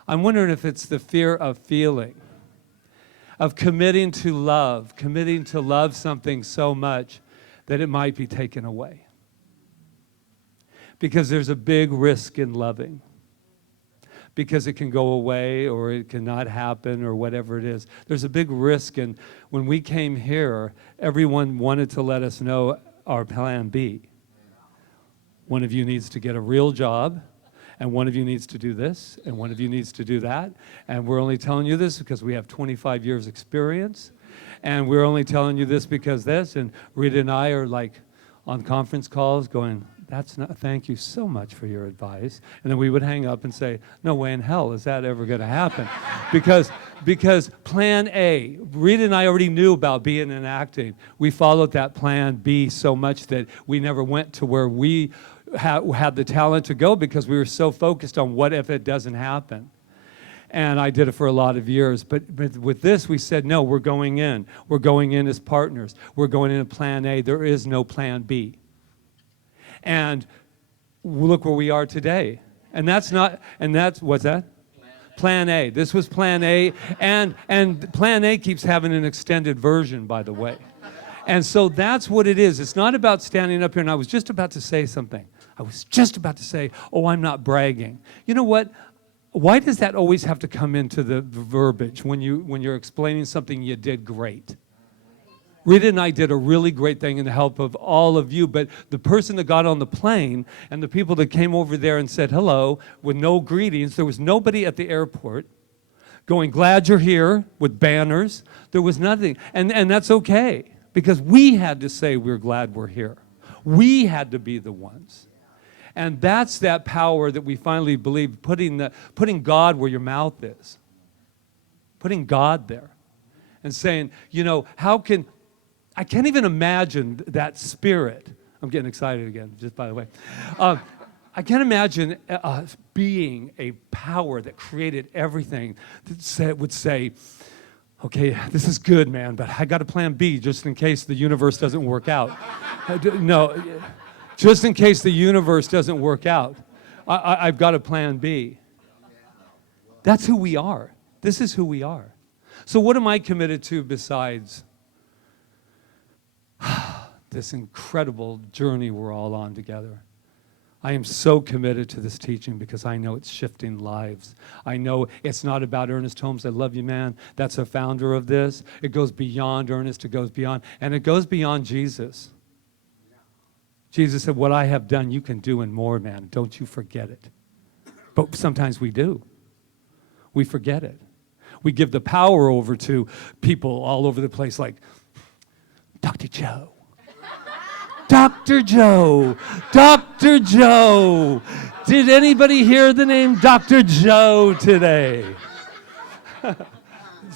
I'm wondering if it's the fear of feeling, of committing to love something so much that it might be taken away. Because there's a big risk in loving. Because it can go away or it cannot happen or whatever it is. There's a big risk, and when we came here, everyone wanted to let us know our plan B. One of you needs to get a real job, and one of you needs to do this, and one of you needs to do that. And we're only telling you this because we have 25 years experience, and we're only telling you this because this, and Rita and I are like on conference calls going, that's not, thank you so much for your advice. And then we would hang up and say, no way in hell is that ever going to happen. because plan A, Rita and I already knew about being in acting. We followed that plan B so much that we never went to where we had the talent to go because we were so focused on what if it doesn't happen. And I did it for a lot of years. But with this, we said, no, we're going in. We're going in as partners. We're going in plan A. There is no plan B. And look where we are today. And that's, what's that? Plan A. This was plan A. And plan A keeps having an extended version, by the way. And so that's what it is. It's not about standing up here, and I was just about to say something. I was just about to say, oh, I'm not bragging. You know what? Why does that always have to come into the verbiage when you're explaining something you did great? Rita and I did a really great thing in the help of all of you, but the person that got on the plane and the people that came over there and said hello with no greetings, there was nobody at the airport going, glad you're here, with banners. There was nothing. And that's okay, because we had to say we're glad we're here. We had to be the ones. And that's that power that we finally believe, putting God where your mouth is. Putting God there. And saying, you know, I can't even imagine that spirit. I'm getting excited again, just by the way. I can't imagine being a power that created everything that would say, okay, this is good, man, but I got a plan B just in case the universe doesn't work out. No, just in case the universe doesn't work out, I've got a plan B. That's who we are. This is who we are. So what am I committed to besides this incredible journey we're all on together? I am so committed to this teaching because I know it's shifting lives. I know it's not about Ernest Holmes. I love you, man. That's a founder of this. It goes beyond Ernest. It goes beyond. And it goes beyond Jesus. Jesus said, what I have done, you can do and more, man. Don't you forget it. But sometimes we do. We forget it. We give the power over to people all over the place like Dr. Joe. Dr. Joe. Dr. Joe. Did anybody hear the name Dr. Joe today?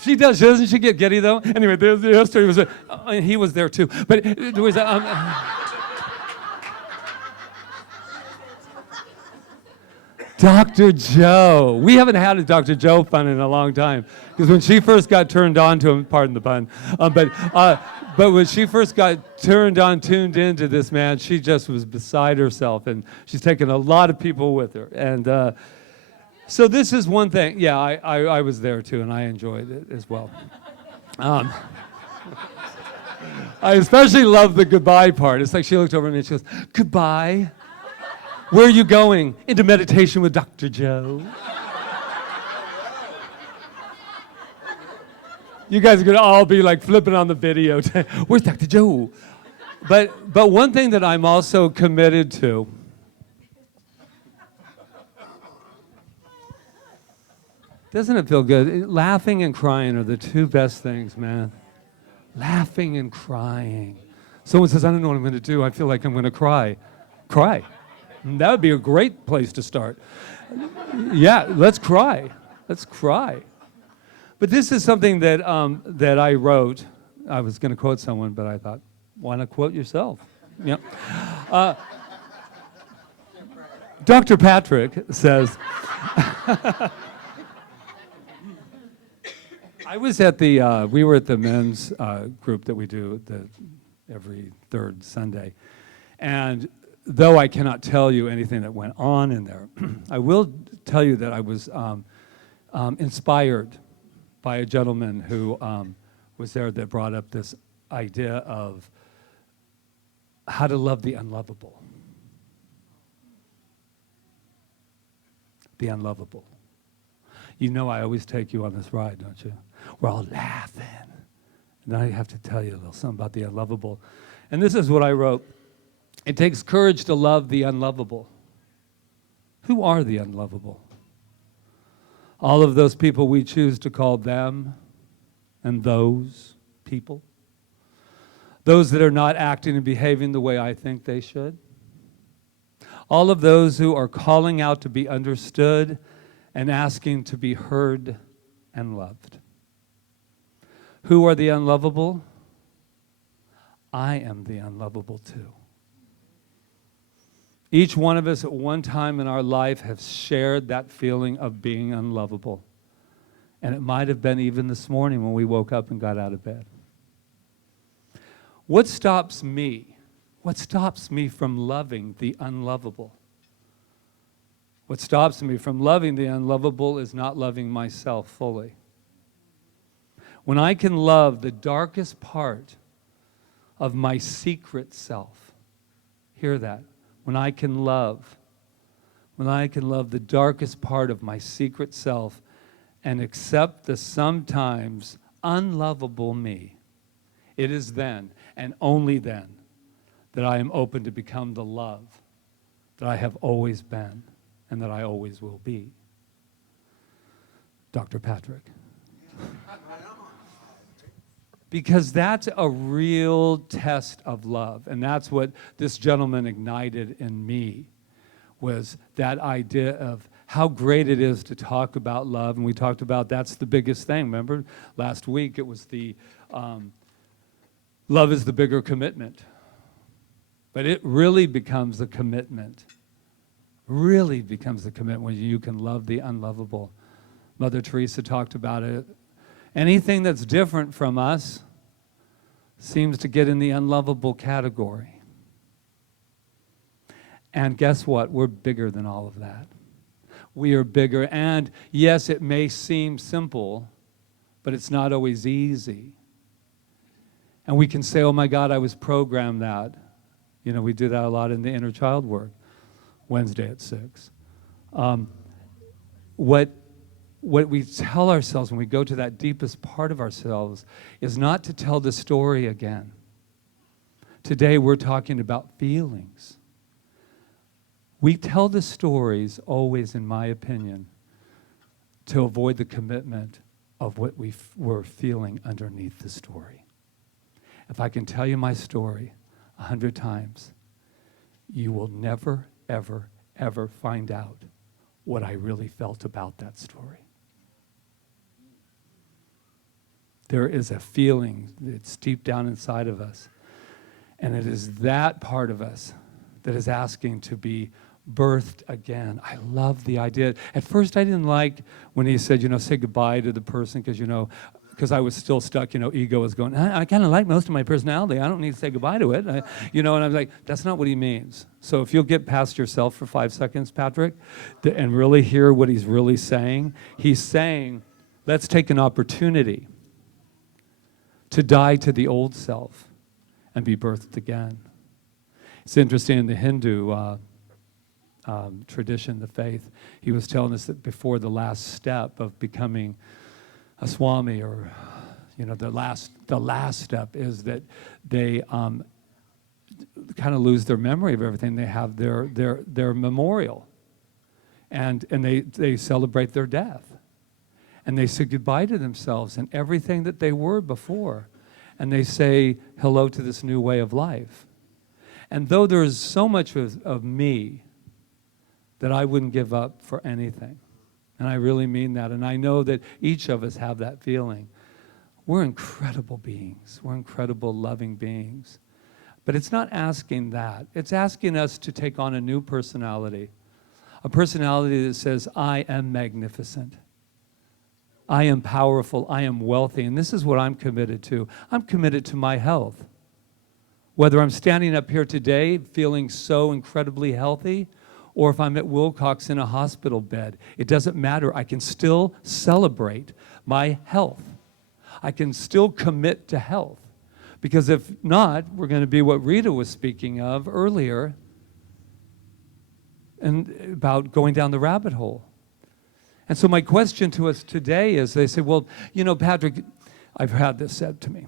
She does, doesn't she get giddy though? Anyway, the history was, he was there too. But it was, Dr. Joe. We haven't had a Dr. Joe fun in a long time. Because when she first got turned on to him, pardon the pun, but when she first got tuned into this man, she just was beside herself. And she's taken a lot of people with her. And so this is one thing. Yeah, I was there too, and I enjoyed it as well. I especially love the goodbye part. It's like she looked over at me and she goes, goodbye. Where are you going? Into meditation with Dr. Joe. You guys are going to all be like flipping on the video. Where's Dr. Joe? But one thing that I'm also committed to, doesn't it feel good? Laughing and crying are the two best things, man. Laughing and crying. Someone says, I don't know what I'm going to do. I feel like I'm going to cry. Cry. That would be a great place to start. Yeah, let's cry. Let's cry. But this is something that that I wrote. I was going to quote someone, but I thought, why not quote yourself? Yeah. Dr. Patrick says, I was at the, we were at the men's group that we do every third Sunday. And though I cannot tell you anything that went on in there, I will tell you that I was inspired by a gentleman who was there that brought up this idea of how to love the unlovable. The unlovable. You know I always take you on this ride, don't you? We're all laughing. And then I have to tell you a little something about the unlovable. And this is what I wrote. It takes courage to love the unlovable. Who are the unlovable? All of those people we choose to call them and those people. Those that are not acting and behaving the way I think they should. All of those who are calling out to be understood and asking to be heard and loved. Who are the unlovable? I am the unlovable too. Each one of us at one time in our life has shared that feeling of being unlovable. And it might have been even this morning when we woke up and got out of bed. What stops me? What stops me from loving the unlovable? What stops me from loving the unlovable is not loving myself fully. When I can love the darkest part of my secret self, hear that. When I can love the darkest part of my secret self and accept the sometimes unlovable me, it is then and only then that I am open to become the love that I have always been and that I always will be. Dr. Patrick. Because that's a real test of love. And that's what this gentleman ignited in me, was that idea of how great it is to talk about love. And we talked about that's the biggest thing. Remember, last week it was the love is the bigger commitment. But it really becomes a commitment. Really becomes a commitment when you can love the unlovable. Mother Teresa talked about it. Anything that's different from us seems to get in the unlovable category. And guess what? We're bigger than all of that. We are bigger. And yes, it may seem simple, but it's not always easy. And we can say, oh my God, I was programmed that. You know, we do that a lot in the inner child work, Wednesday at 6. What we tell ourselves when we go to that deepest part of ourselves is not to tell the story again. Today we're talking about feelings. We tell the stories always, in my opinion, to avoid the commitment of what we're feeling underneath the story. If I can tell you my story, 100 times, you will never, ever, ever find out what I really felt about that story. There is a feeling that's deep down inside of us, and it is that part of us that is asking to be birthed again. I love the idea. At first, I didn't like when he said, say goodbye to the person, because I was still stuck, ego was going, I kind of like most of my personality. I don't need to say goodbye to it. And I was like, that's not what he means. So if you'll get past yourself for 5 seconds, Patrick, and really hear what he's really saying, he's saying, let's take an opportunity to die to the old self and be birthed again. It's interesting in the Hindu tradition, the faith, he was telling us that before the last step of becoming a swami, or the last step is that they kind of lose their memory of everything. They have their memorial, and they celebrate their death. And they say goodbye to themselves and everything that they were before. And they say hello to this new way of life. And though there's so much of me that I wouldn't give up for anything, and I really mean that, and I know that each of us have that feeling, we're incredible beings. We're incredible, loving beings. But it's not asking that. It's asking us to take on a new personality, a personality that says, I am magnificent. I am powerful, I am wealthy, and this is what I'm committed to. I'm committed to my health. Whether I'm standing up here today feeling so incredibly healthy, or if I'm at Wilcox in a hospital bed, it doesn't matter. I can still celebrate my health. I can still commit to health. Because if not, we're going to be what Rita was speaking of earlier, and about going down the rabbit hole. And so my question to us today is, they say, well, Patrick, I've had this said to me.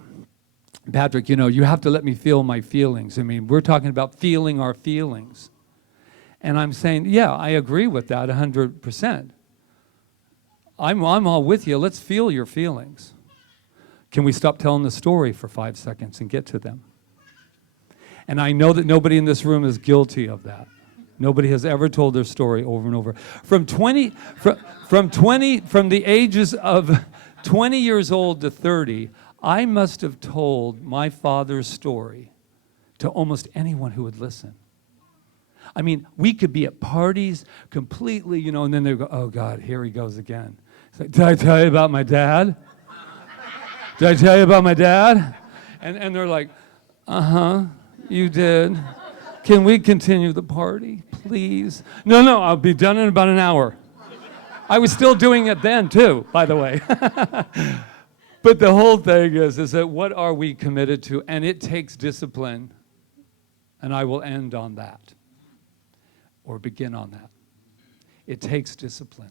Patrick, you have to let me feel my feelings. I mean, we're talking about feeling our feelings. And I'm saying, yeah, I agree with that 100%. I'm all with you. Let's feel your feelings. Can we stop telling the story for 5 seconds and get to them? And I know that nobody in this room is guilty of that. Nobody has ever told their story over and over. From the ages of 20 years old to 30, I must have told my father's story to almost anyone who would listen. I mean, we could be at parties completely, and then they go, oh God, here he goes again. It's like, did I tell you about my dad? Did I tell you about my dad? And they're like, uh-huh, you did. Can we continue the party, please? No, I'll be done in about an hour. I was still doing it then, too, by the way. But the whole thing is that what are we committed to? And it takes discipline. And I will end on that, or begin on that. It takes discipline.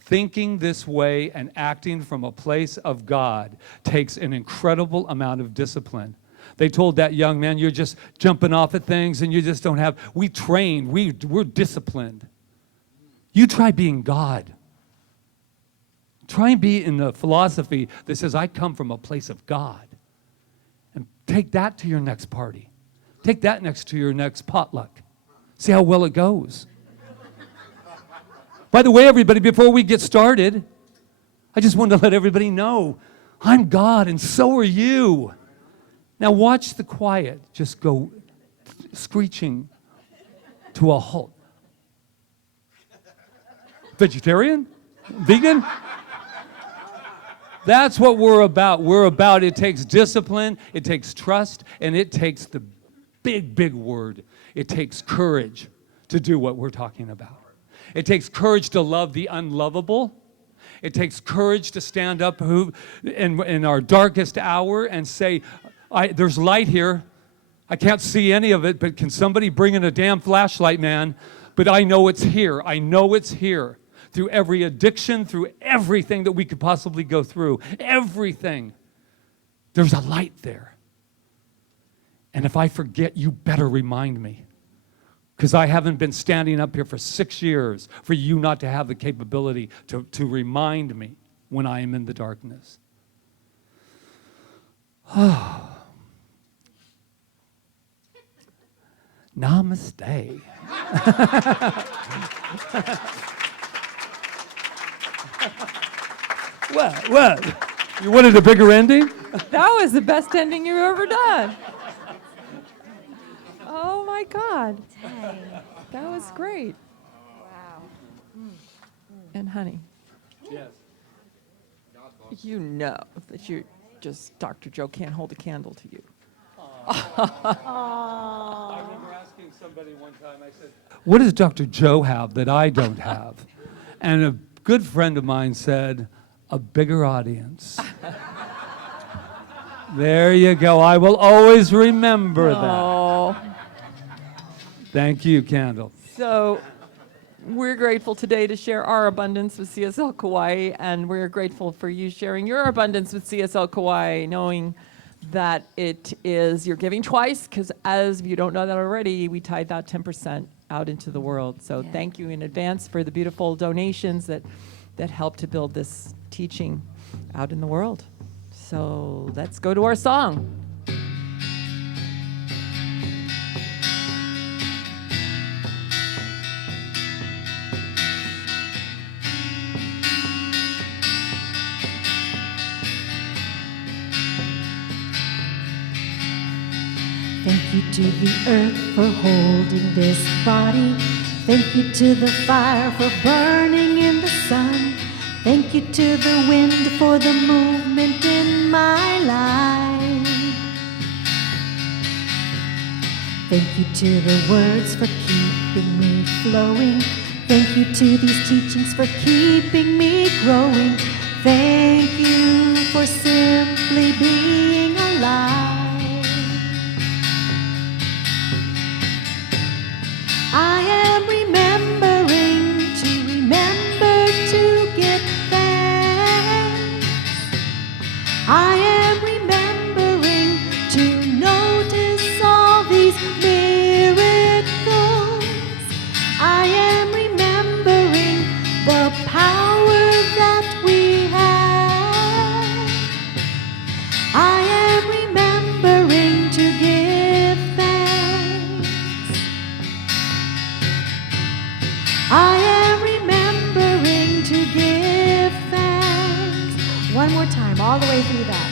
Thinking this way and acting from a place of God takes an incredible amount of discipline. They told that young man, you're just jumping off at things and you just don't have, we trained, we're disciplined. You try being God. Try and be in the philosophy that says, I come from a place of God. And take that to your next party. Take that next to your next potluck. See how well it goes. By the way, everybody, before we get started, I just wanted to let everybody know, I'm God and so are you. Now watch the quiet just go screeching to a halt. Vegetarian? Vegan? That's what we're about. We're about, it takes discipline, it takes trust, and it takes the big word. It takes courage to do what we're talking about. It takes courage to love the unlovable. It takes courage to stand up in our darkest hour and say, there's light here. I can't see any of it, but can somebody bring in a damn flashlight, man? But I know it's here. I know it's here. Through every addiction, through everything that we could possibly go through, everything, there's a light there. And if I forget, you better remind me. Because I haven't been standing up here for 6 years for you not to have the capability to remind me when I am in the darkness. Namaste. What? You wanted a bigger ending? That was the best ending you've ever done. Oh my God. That was great. Wow. And honey, Yes. you know that Dr. Joe can't hold a candle to you. I remember asking somebody one time, I said, what does Dr. Joe have that I don't have? And a good friend of mine said, a bigger audience. There you go. I will always remember that. Oh. Thank you, Candle. So we're grateful today to share our abundance with CSL Kauai, and we're grateful for you sharing your abundance with CSL Kauai, knowing that you're giving twice, because as if you don't know that already, we tied that 10% out into the world. So thank you in advance for the beautiful donations that help to build this teaching out in the world. So let's go to our song. Thank you to the earth for holding this body. Thank you to the fire for burning in the sun. Thank you to the wind for the movement in my life. Thank you to the words for keeping me flowing. Thank you to these teachings for keeping me growing. Thank you for simply being alive. I am remembering to remember to give thanks. I am remembering to notice all these miracles. I am remembering the power that we have. I am remembering to give thanks. I am remembering to give thanks. One more time, all the way through that.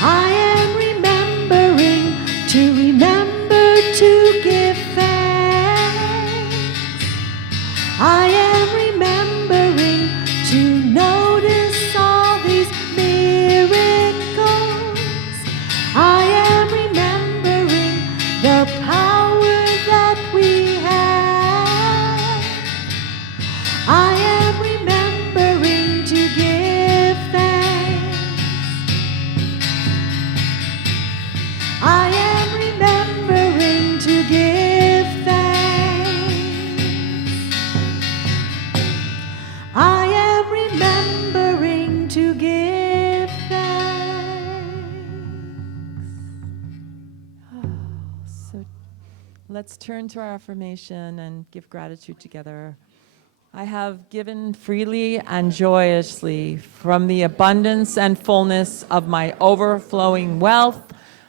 I am remembering to remember to give thanks. I am remembering to notice all these miracles. I am remembering the power that we have. I am remembering to give thanks. I am remembering to give thanks. I am remembering to give thanks. So let's turn to our affirmation and give gratitude together. I have given freely and joyously from the abundance and fullness of my overflowing wealth.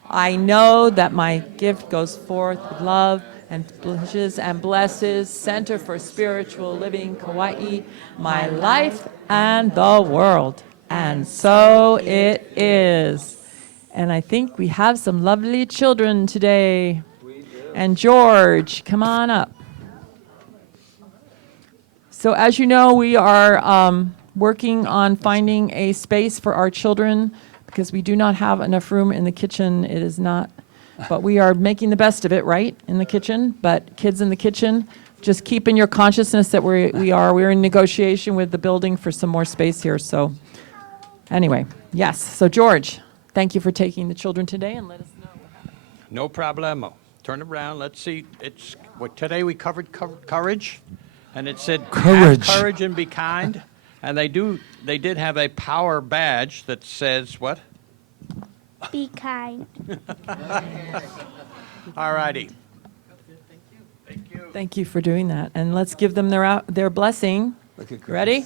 I know that my gift goes forth with love and blushes and blesses Center for Spiritual Living Kaua'i, my life and the world. And so it is. And I think we have some lovely children today. And George, come on up. So as you know, we are working on finding a space for our children because we do not have enough room in the kitchen. It is not, but we are making the best of it, right, in the kitchen. But kids in the kitchen, just keep in your consciousness that we're in negotiation with the building for some more space here. So anyway, yes. So George, thank you for taking the children today and let us know what happened. No problemo. Turn it around. Let's see. Today we covered courage. And it said, Courage. have courage and be kind. And they did have a power badge that says what? Be kind. All righty. Thank you for doing that. And let's give them their blessing. Ready?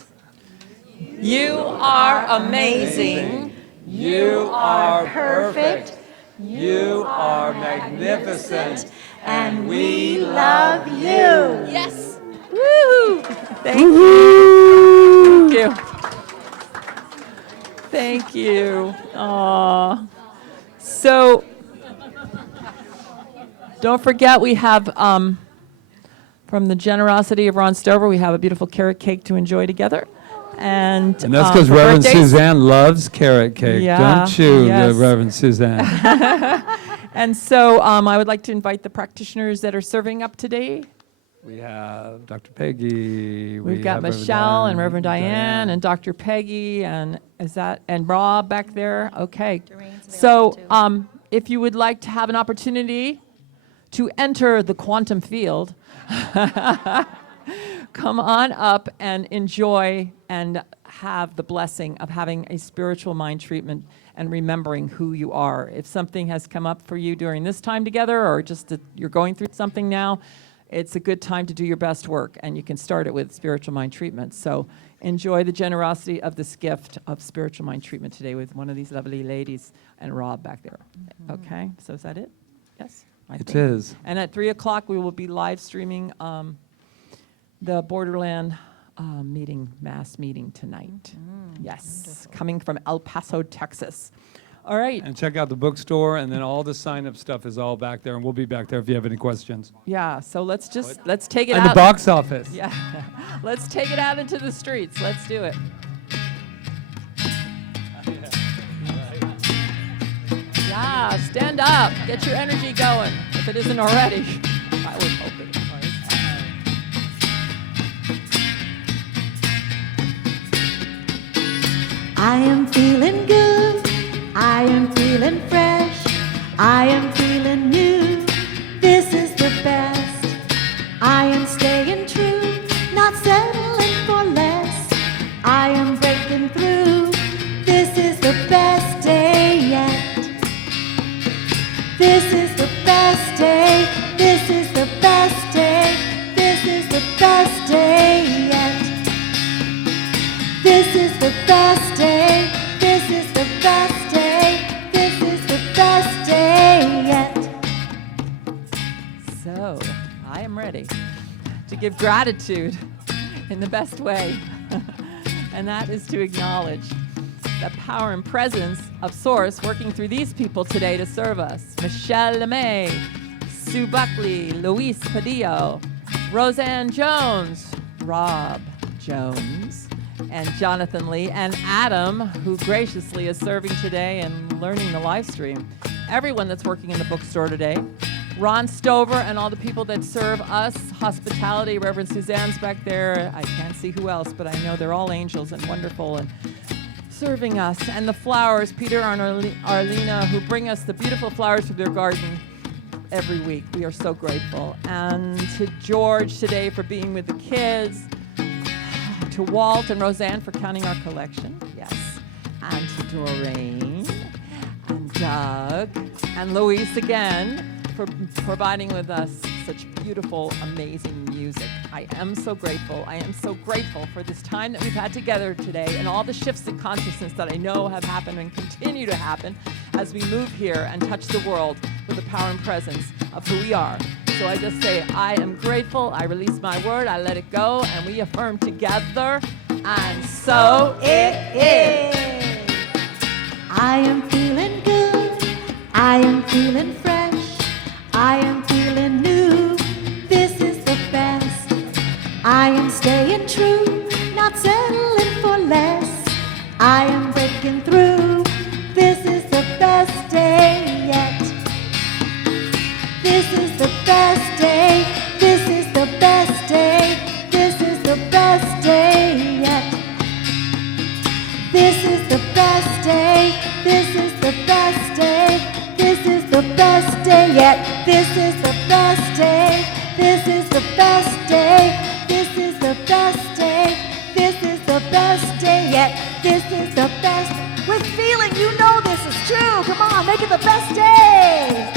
You are amazing. You are perfect. You are magnificent. And we love you. Yes. Woo! Thank you. Thank you. Thank you. Aw. So, don't forget we have, from the generosity of Ron Stover, we have a beautiful carrot cake to enjoy together. And that's because for Reverend birthdays- Suzanne loves carrot cake, Yeah, don't you, yes. Reverend Suzanne? And so I would like to invite the practitioners that are serving up today. We have Dr. Peggy. We've we got have Reverend Michelle and Reverend Diane and Dr. Peggy and Rob back there. Okay. So if you would like to have an opportunity to enter the quantum field, come on up and enjoy and have the blessing of having a spiritual mind treatment and remembering who you are. If something has come up for you during this time together or just that you're going through something now, it's a good time to do your best work, and you can start it with spiritual mind treatment. So enjoy the generosity of this gift of spiritual mind treatment today with one of these lovely ladies and Rob back there. Okay, so is that it? Yes? I It think. is. And at 3 o'clock, we will be live streaming the Borderland mass meeting tonight. Yes, coming from El Paso, Texas. All right. And check out the bookstore, and then all the sign-up stuff is all back there, and we'll be back there if you have any questions. Yeah, so let's take it And out. the box office. Yeah, let's take it out into the streets. Let's do it. Yeah, stand up. Get your energy going, if it isn't already. I was hoping it was. I am feeling good. I am feeling fresh. I am feeling new. This is the best. I am staying true, not settling for less. I am breaking through. This is the best day yet. This is the best day. This is the best day. This is the best day yet. This is the best day. This is the best day. This is the best day yet. So, I am ready to give gratitude in the best way. And that is to acknowledge the power and presence of Source working through these people today to serve us. Michelle LeMay, Sue Buckley, Luis Padillo, Roseanne Jones, Rob Jones, and Jonathan Lee, and Adam, who graciously is serving today and learning the live stream. Everyone that's working in the bookstore today. Ron Stover and all the people that serve us, hospitality, Reverend Suzanne's back there. I can't see who else, but I know they're all angels and wonderful and serving us. And the flowers, Peter and Arlena, who bring us the beautiful flowers from their garden every week. We are so grateful. And to George today for being with the kids. To Walt and Roseanne for counting our collection. Yes. And to Doreen and Doug and Luis again for providing with us such beautiful, amazing music. I am so grateful. I am so grateful for this time that we've had together today and all the shifts in consciousness that I know have happened and continue to happen as we move here and touch the world with the power and presence of who we are. So I just say, I am grateful. I release my word. I let it go. And we affirm together. And so it is. I am feeling good. I am feeling fresh. I am feeling new. This is the best. I am staying true, not settling for less. I am breaking through. This is the best day yet. This is the best day. This is the best day. This is the best day yet. This is the best day. This is the best day. This is the best day yet. This is the best day. This is the best day. This is the best day. This is the best day yet. This is the best. With feeling, you know this is true. Come on, make it the best day.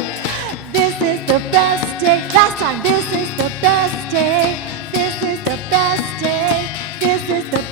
This is the best day. Last time, this is the best day. This is the best day. This is the